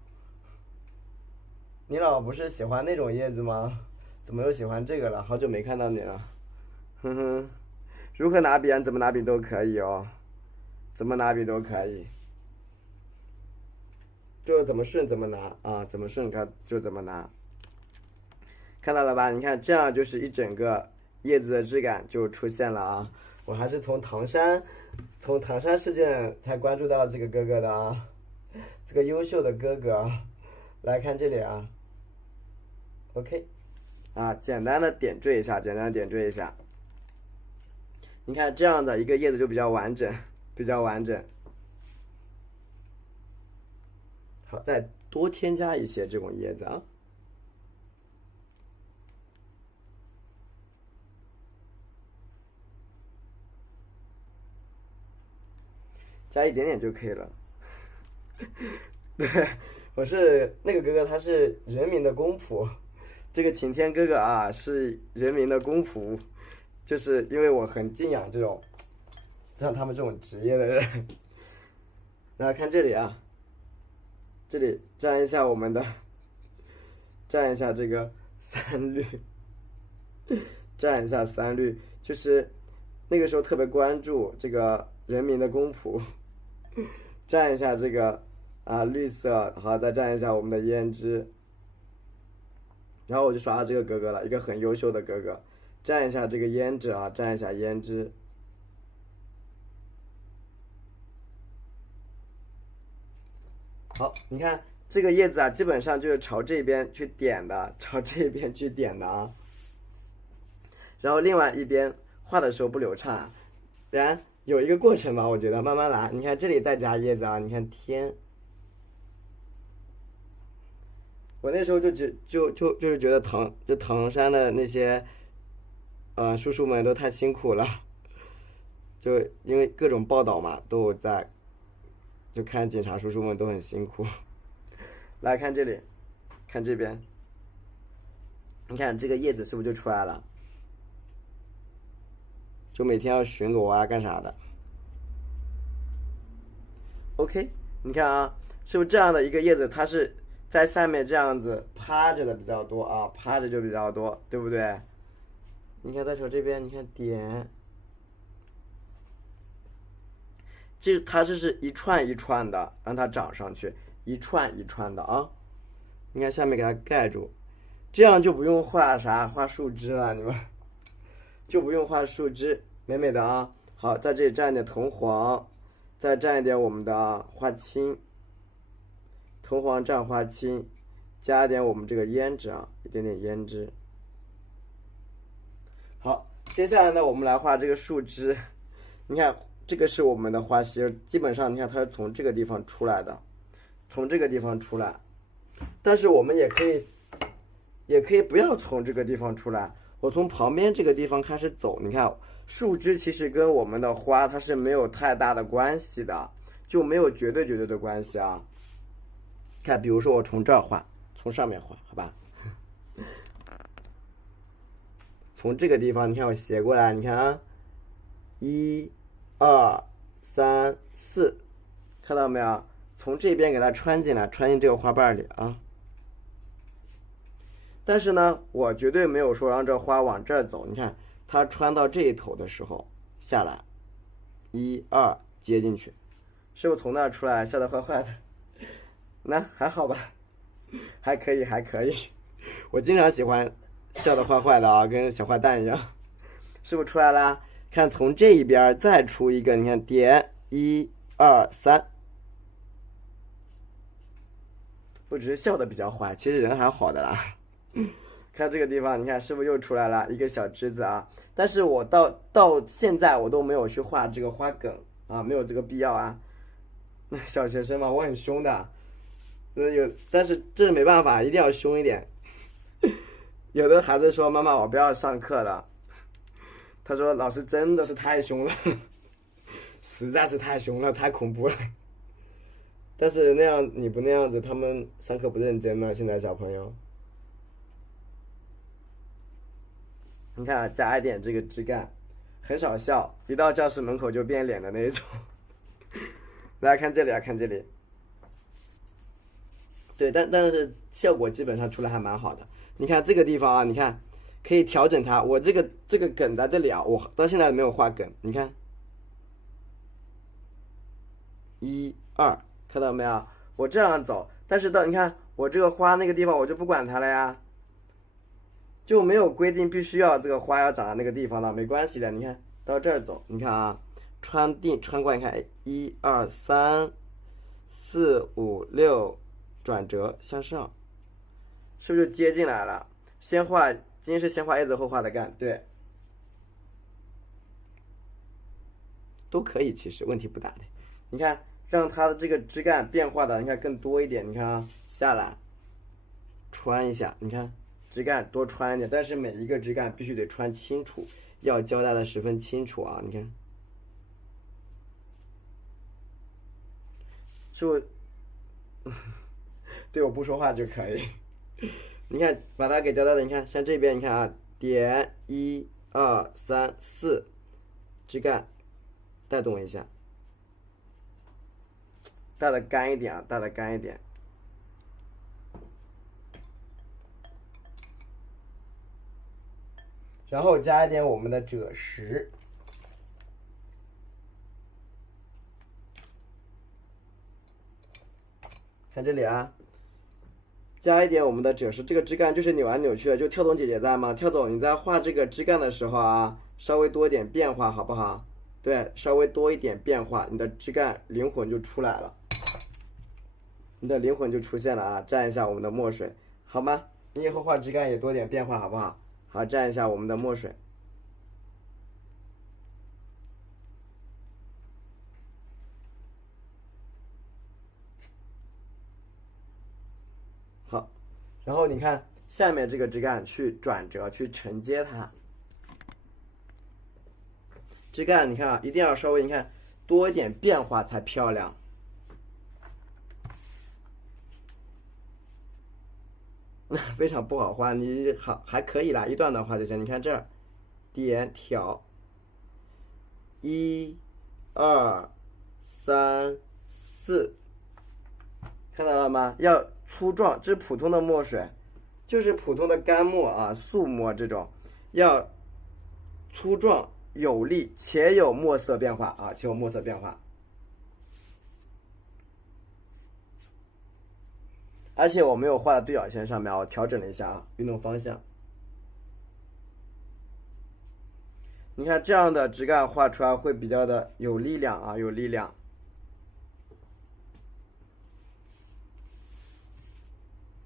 你老不是喜欢那种叶子吗？怎么又喜欢这个了？好久没看到你了。哼哼，如何拿笔怎么拿笔都可以哦，怎么拿笔都可以，就怎么顺怎么拿啊，怎么顺就怎么拿，看到了吧？你看这样就是一整个叶子的质感就出现了啊！我还是从唐山事件才关注到这个哥哥的啊，这个优秀的哥哥，来看这里啊 ，OK， 啊，简单的点缀一下，你看这样的一个叶子就比较完整，好，再多添加一些这种叶子啊，加一点点就可以了。对，我是那个哥哥，他是人民的公仆，这个晴天哥哥啊是人民的公仆，就是因为我很敬仰像他们这种职业的人。大家看这里啊，这里蘸一下这个3绿，蘸一下3绿，就是那个时候特别关注这个人民的公仆，蘸一下这个啊绿色，好，再蘸一下我们的胭脂，然后我就刷到这个哥哥了，一个很优秀的哥哥，蘸一下这个胭脂啊，蘸一下胭脂。好，你看这个叶子啊，基本上就是朝这边去点的，啊。然后另外一边画的时候不流畅啊，有一个过程吧，我觉得慢慢来。你看这里再加叶子啊，你看添，我那时候就是觉得唐山的那些叔叔们都太辛苦了，就因为各种报道嘛，都有在，就看警察叔叔们都很辛苦。来看这里，看这边，你看这个叶子是不是就出来了？就每天要巡逻啊，干啥的？OK，你看啊，是不是这样的一个叶子，它是在下面这样子趴着的比较多啊，趴着就比较多，对不对？你看在手这边，你看点，它这是一串一串的，让它长上去，一串一串的啊。你看下面给它盖住，这样就不用画啥画树枝了，你们就不用画树枝，美美的啊。好，在这里蘸一点铜黄，再蘸一点我们的花青，铜黄蘸花青，加一点我们这个胭脂啊，一点点胭脂。好，接下来呢，我们来画这个树枝。你看，这个是我们的花心，基本上你看它是从这个地方出来的，从这个地方出来。但是我们也可以不要从这个地方出来，我从旁边这个地方开始走。你看，树枝其实跟我们的花它是没有太大的关系的，就没有绝对的关系啊。看，比如说我从这儿画，从上面画，好吧？从这个地方，你看我斜过来，你看啊，1、2、3、4，看到没有？从这边给它穿进来，穿进这个花瓣里啊。但是呢，我绝对没有说让这花往这儿走。你看，它穿到这一头的时候下来，1、2接进去，是不是从那儿出来？笑得坏坏的，那还好吧，还可以，还可以。我经常喜欢笑得坏坏的啊，跟小坏蛋一样，是不是出来啦？看从这一边再出一个，你看点1、2、3。我只是笑的比较坏，其实人还好的啦。看这个地方，你看是不是又出来了一个小枝子啊？但是我到现在我都没有去画这个花梗啊，没有这个必要啊。那小学生嘛，我很凶的，但是这没办法，一定要凶一点。有的孩子说：“妈妈，我不要上课了。”他说：“老师真的是太凶了，实在是太凶了，太恐怖了。”但是那样你不那样子，他们上课不认真了。现在小朋友，你看啊，加一点这个枝干，很少笑，一到教室门口就变脸的那一种。来看这里啊，看这里。对，但是效果基本上出来还蛮好的。你看这个地方啊，你看可以调整它。我这个梗在这里啊，我到现在没有画梗。你看，1、2。看到没有？我这样走，但是你看我这个花那个地方我就不管它了呀，就没有规定必须要这个花要长在那个地方了，没关系的。你看到这儿走，你看啊，穿过，你看1、2、3、4、5、6，转折向上，是不是就接进来了？今天是先画叶子后画的干，对，都可以，其实问题不大的。你看。让它的这个枝干变化的，你看更多一点。你看啊，下来穿一下，你看枝干多穿一点，但是每一个枝干必须得穿清楚，要交代的十分清楚啊。你看，就对我不说话就可以。你看，把它给交代的，你看像这边，你看啊，点1、2、3、4，枝干带动一下。带的干一点啊，带的干一点。然后加一点我们的赭石，看这里啊，加一点我们的赭石。这个枝干就是扭来扭去的，就跳总姐姐在吗？跳总，你在画这个枝干的时候啊，稍微多一点变化，好不好？对，稍微多一点变化，你的枝干灵魂就出来了。你的灵魂就出现了啊！蘸一下我们的墨水，好吗？你以后画枝干也多点变化，好不好？好，蘸一下我们的墨水。好，然后你看下面这个枝干去转折去承接它。枝干你看啊，一定要稍微你看多一点变化才漂亮。非常不好画，你好还可以啦，一段的话就行。你看这儿，点挑，1、2、3、4，看到了吗？要粗壮，这是普通的墨水，就是普通的干墨啊，素墨这种，要粗壮有力且有墨色变化啊，且有墨色变化。而且我没有画在对角线上面，我调整了一下啊，运动方向。你看这样的枝干画出来会比较的有力量啊，有力量。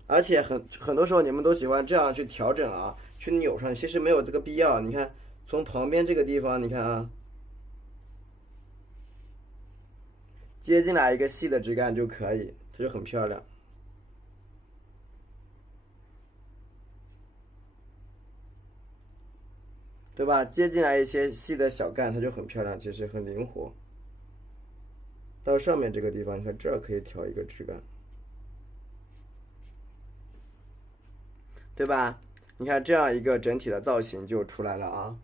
而且很多时候你们都喜欢这样去调整啊，去扭上，其实没有这个必要。你看从旁边这个地方，你看啊，接进来一个细的枝干就可以，它就很漂亮。对吧？接进来一些细的小干，它就很漂亮，其实很灵活。到上面这个地方，你看这儿可以调一个枝干，对吧？你看这样一个整体的造型就出来了啊。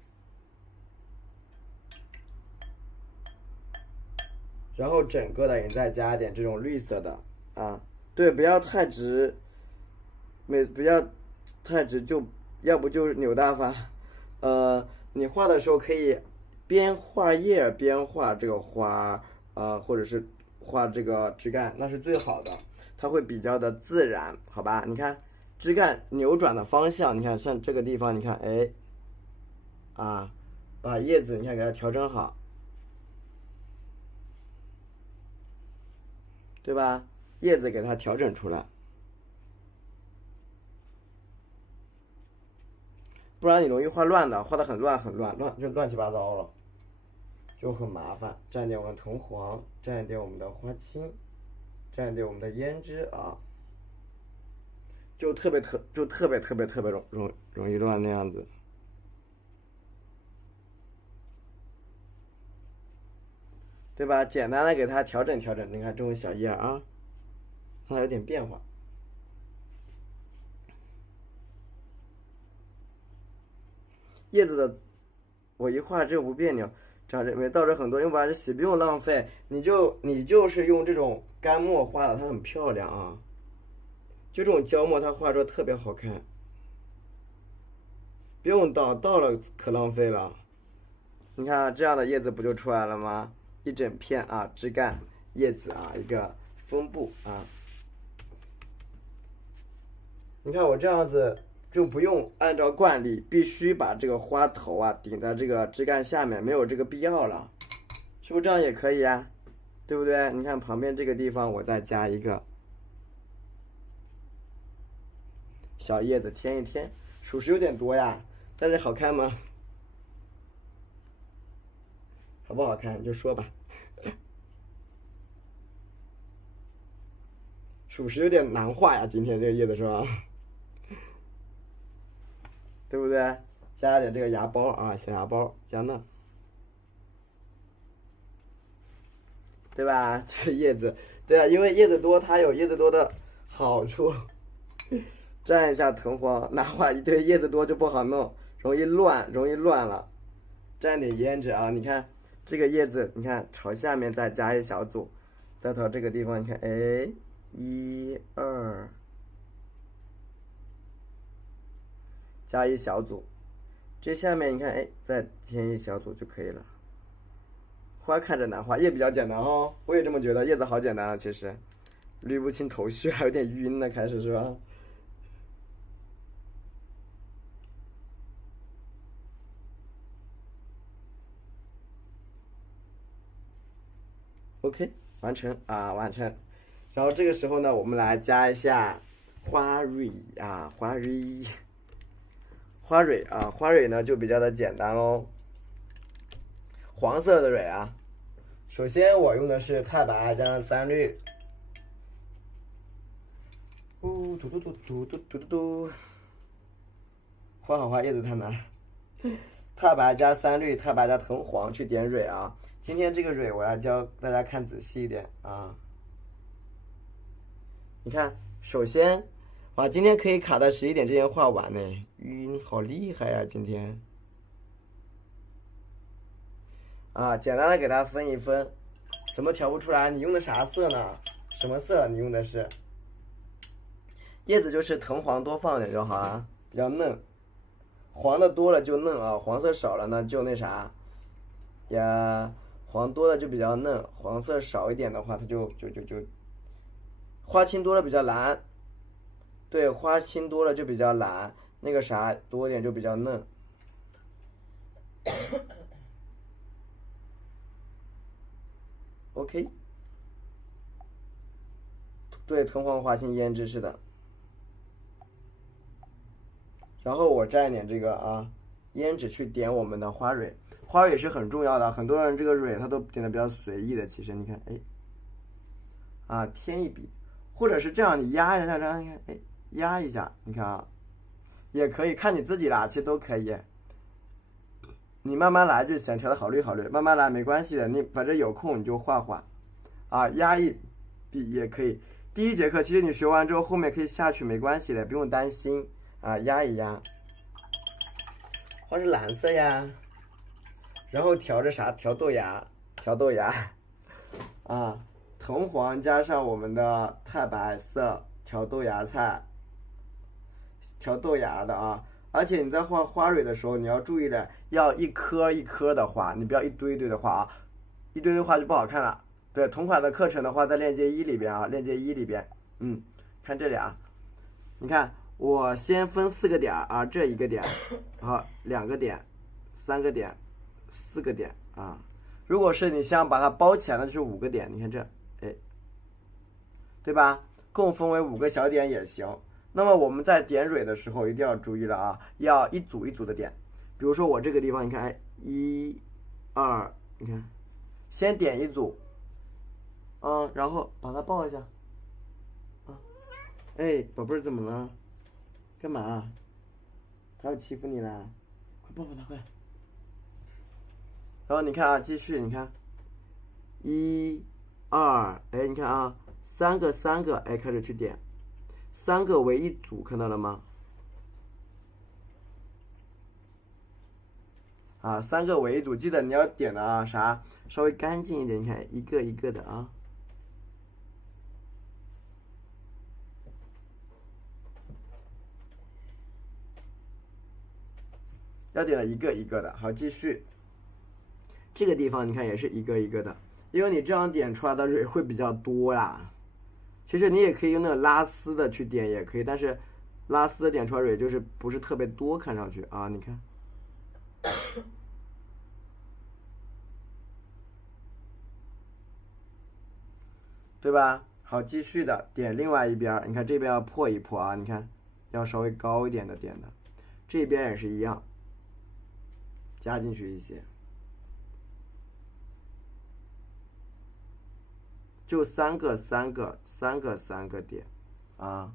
然后整个的你再加一点这种绿色的啊，对，不要太直，不要太直，就要不就是扭大发。你画的时候可以边画叶边画这个花，或者是画这个枝干，那是最好的，它会比较的自然，好吧？你看枝干扭转的方向，你看像这个地方，你看，哎，把叶子你看给它调整好，对吧？叶子给它调整出来。不然你容易画乱的，画的很乱，就乱七八糟了，就很麻烦。蘸一点我们的藤黄，蘸一点我们的花青，蘸一点我们的胭脂啊，就特别容易乱那样子，对吧？简单的给它调整调整，你看这种小叶啊，它有点变化。叶子的，我一画这不别扭，长这没倒着很多，因为把这洗不用浪费，你就是用这种干墨画的，它很漂亮啊。就这种胶墨，它画出来特别好看，不用倒了可浪费了。你看这样的叶子不就出来了吗？一整片啊，枝干、叶子啊，一个分布啊。你看我这样子。就不用按照惯例必须把这个花头啊顶在这个枝干下面，没有这个必要了，是不是这样也可以啊？对不对？你看旁边这个地方，我再加一个小叶子添一添，属实有点多呀，但是好看吗？好不好看你就说吧。属实有点难画呀，今天这个叶子是吧？对不对？加点这个芽苞啊，小芽苞加那，对吧？这个叶子，对啊，因为叶子多，它有叶子多的好处。蘸一下藤黄，哪画一堆叶子多就不好弄，容易乱了。蘸点胭脂啊，你看这个叶子，你看朝下面再加一小组，再到这个地方，你看，哎，1、2。加一小组，这下面你看，哎，再添一小组就可以了。花看着难画，叶比较简单哦，我也这么觉得，叶子好简单啊，其实捋不清头绪，还有点晕呢，开始是吧？OK， 完成啊，完成。然后这个时候呢，我们来加一下花蕊啊，花蕊呢就比较的简单哦，黄色的蕊啊。首先我用的是太白加上3绿，嘟嘟嘟嘟嘟嘟嘟嘟嘟嘟，画好画叶子太难。太白加三绿，太白加藤黄去点蕊啊。今天这个蕊我要教大家看仔细一点啊。你看，首先，哇，今天可以卡到11点之前画完呢。你好厉害呀、今天。啊，简单的给它分一分，怎么调不出来？你用的啥色呢？什么色？你用的是？叶子就是藤黄多放点就好了，比较嫩。黄的多了就嫩啊，黄色少了呢就那啥呀，黄多了就比较嫩，黄色少一点的话，它就花青多了比较蓝。对，花青多了就比较蓝，那个啥多一点就比较嫩。OK， 对，藤黄花青胭脂是的。然后我蘸一点这个啊，胭脂去点我们的花蕊，花蕊是很重要的。很多人这个蕊它都点的比较随意的，其实你看，哎，啊，添一笔，或者是这样，你压一下，这样你看，哎，压一下，你看啊，也可以，看你自己啦，其实都可以。你慢慢来就行，调的好绿好绿，慢慢来没关系的，你反正有空你就画画，啊，压一笔也可以。第一节课其实你学完之后，后面可以下去没关系的，不用担心啊，压一压。花是蓝色呀，然后调着啥？调豆芽，调豆芽，啊，藤黄加上我们的太白色，调豆芽菜，调豆芽的啊。而且你在画花蕊的时候，你要注意的，要一颗一颗的画，你不要一堆堆的画啊，一堆堆画就不好看了。对，同款的课程的话，在链接1里边啊，链接1里边，看这里啊，你看我先分4个点啊，这一个点，好，2个点，3个点，4个点啊。如果是你想把它包起来，那就是5个点，你看这，哎，对吧？共分为5个小点也行。那么我们在点蕊的时候一定要注意了啊，要一组一组的点。比如说我这个地方，你看，哎，1、2，你看，先点一组，然后把它抱一下，啊，哎，宝贝儿怎么了？干嘛？他要欺负你了？快抱抱他，快！然后你看啊，继续，你看，1、2，哎，你看啊，3个，哎，开始去点。3个为一组，看到了吗？啊，3个为一组，记得你要点的啊，啥稍微干净一点，你看一个一个的啊。要点的一个一个的，好，继续。这个地方你看也是一个一个的，因为你这样点出来的蕊会比较多啦。其实你也可以用那个拉丝的去点，也可以，但是拉丝的点出来蕊就是不是特别多，看上去啊，你看，对吧？好，继续的点另外一边，你看这边要破一破啊，你看要稍微高一点的点的，这边也是一样，加进去一些。就3个点，啊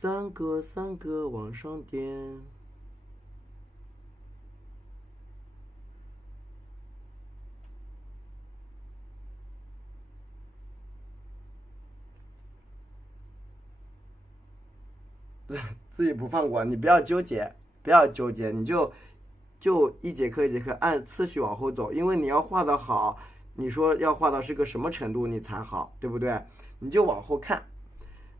，3个往上点，自己不放过，你不要纠结，你就一节课一节课按次序往后走，因为你要画得好。你说要画到是个什么程度你才好，对不对？你就往后看，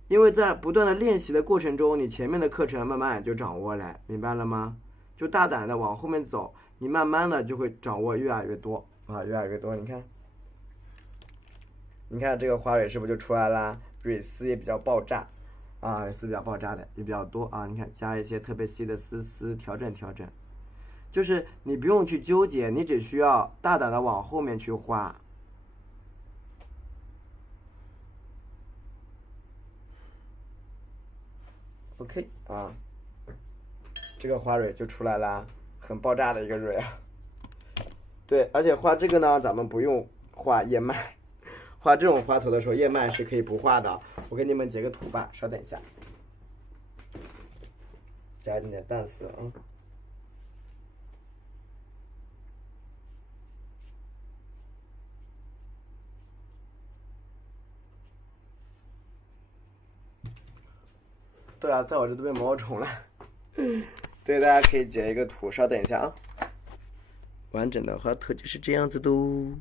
因为在不断的练习的过程中，你前面的课程慢慢也就掌握了，明白了吗？就大胆的往后面走，你慢慢的就会掌握越来越多啊，越来越多。你看这个花蕊是不是就出来啦？蕊丝也比较爆炸啊，蕊丝比较爆炸的也比较多啊。你看加一些特别细的丝，调整。就是你不用去纠结，你只需要大胆的往后面去画。OK 啊，这个花蕊就出来啦，很爆炸的一个蕊啊。对，而且画这个呢，咱们不用画叶脉，画这种花头的时候，叶蔓是可以不画的。我给你们截个图吧，稍等一下，加一点点淡色啊。对啊，在我这都被毛虫了。对，大家可以截一个图，稍等一下啊。完整的花头就是这样子的哦。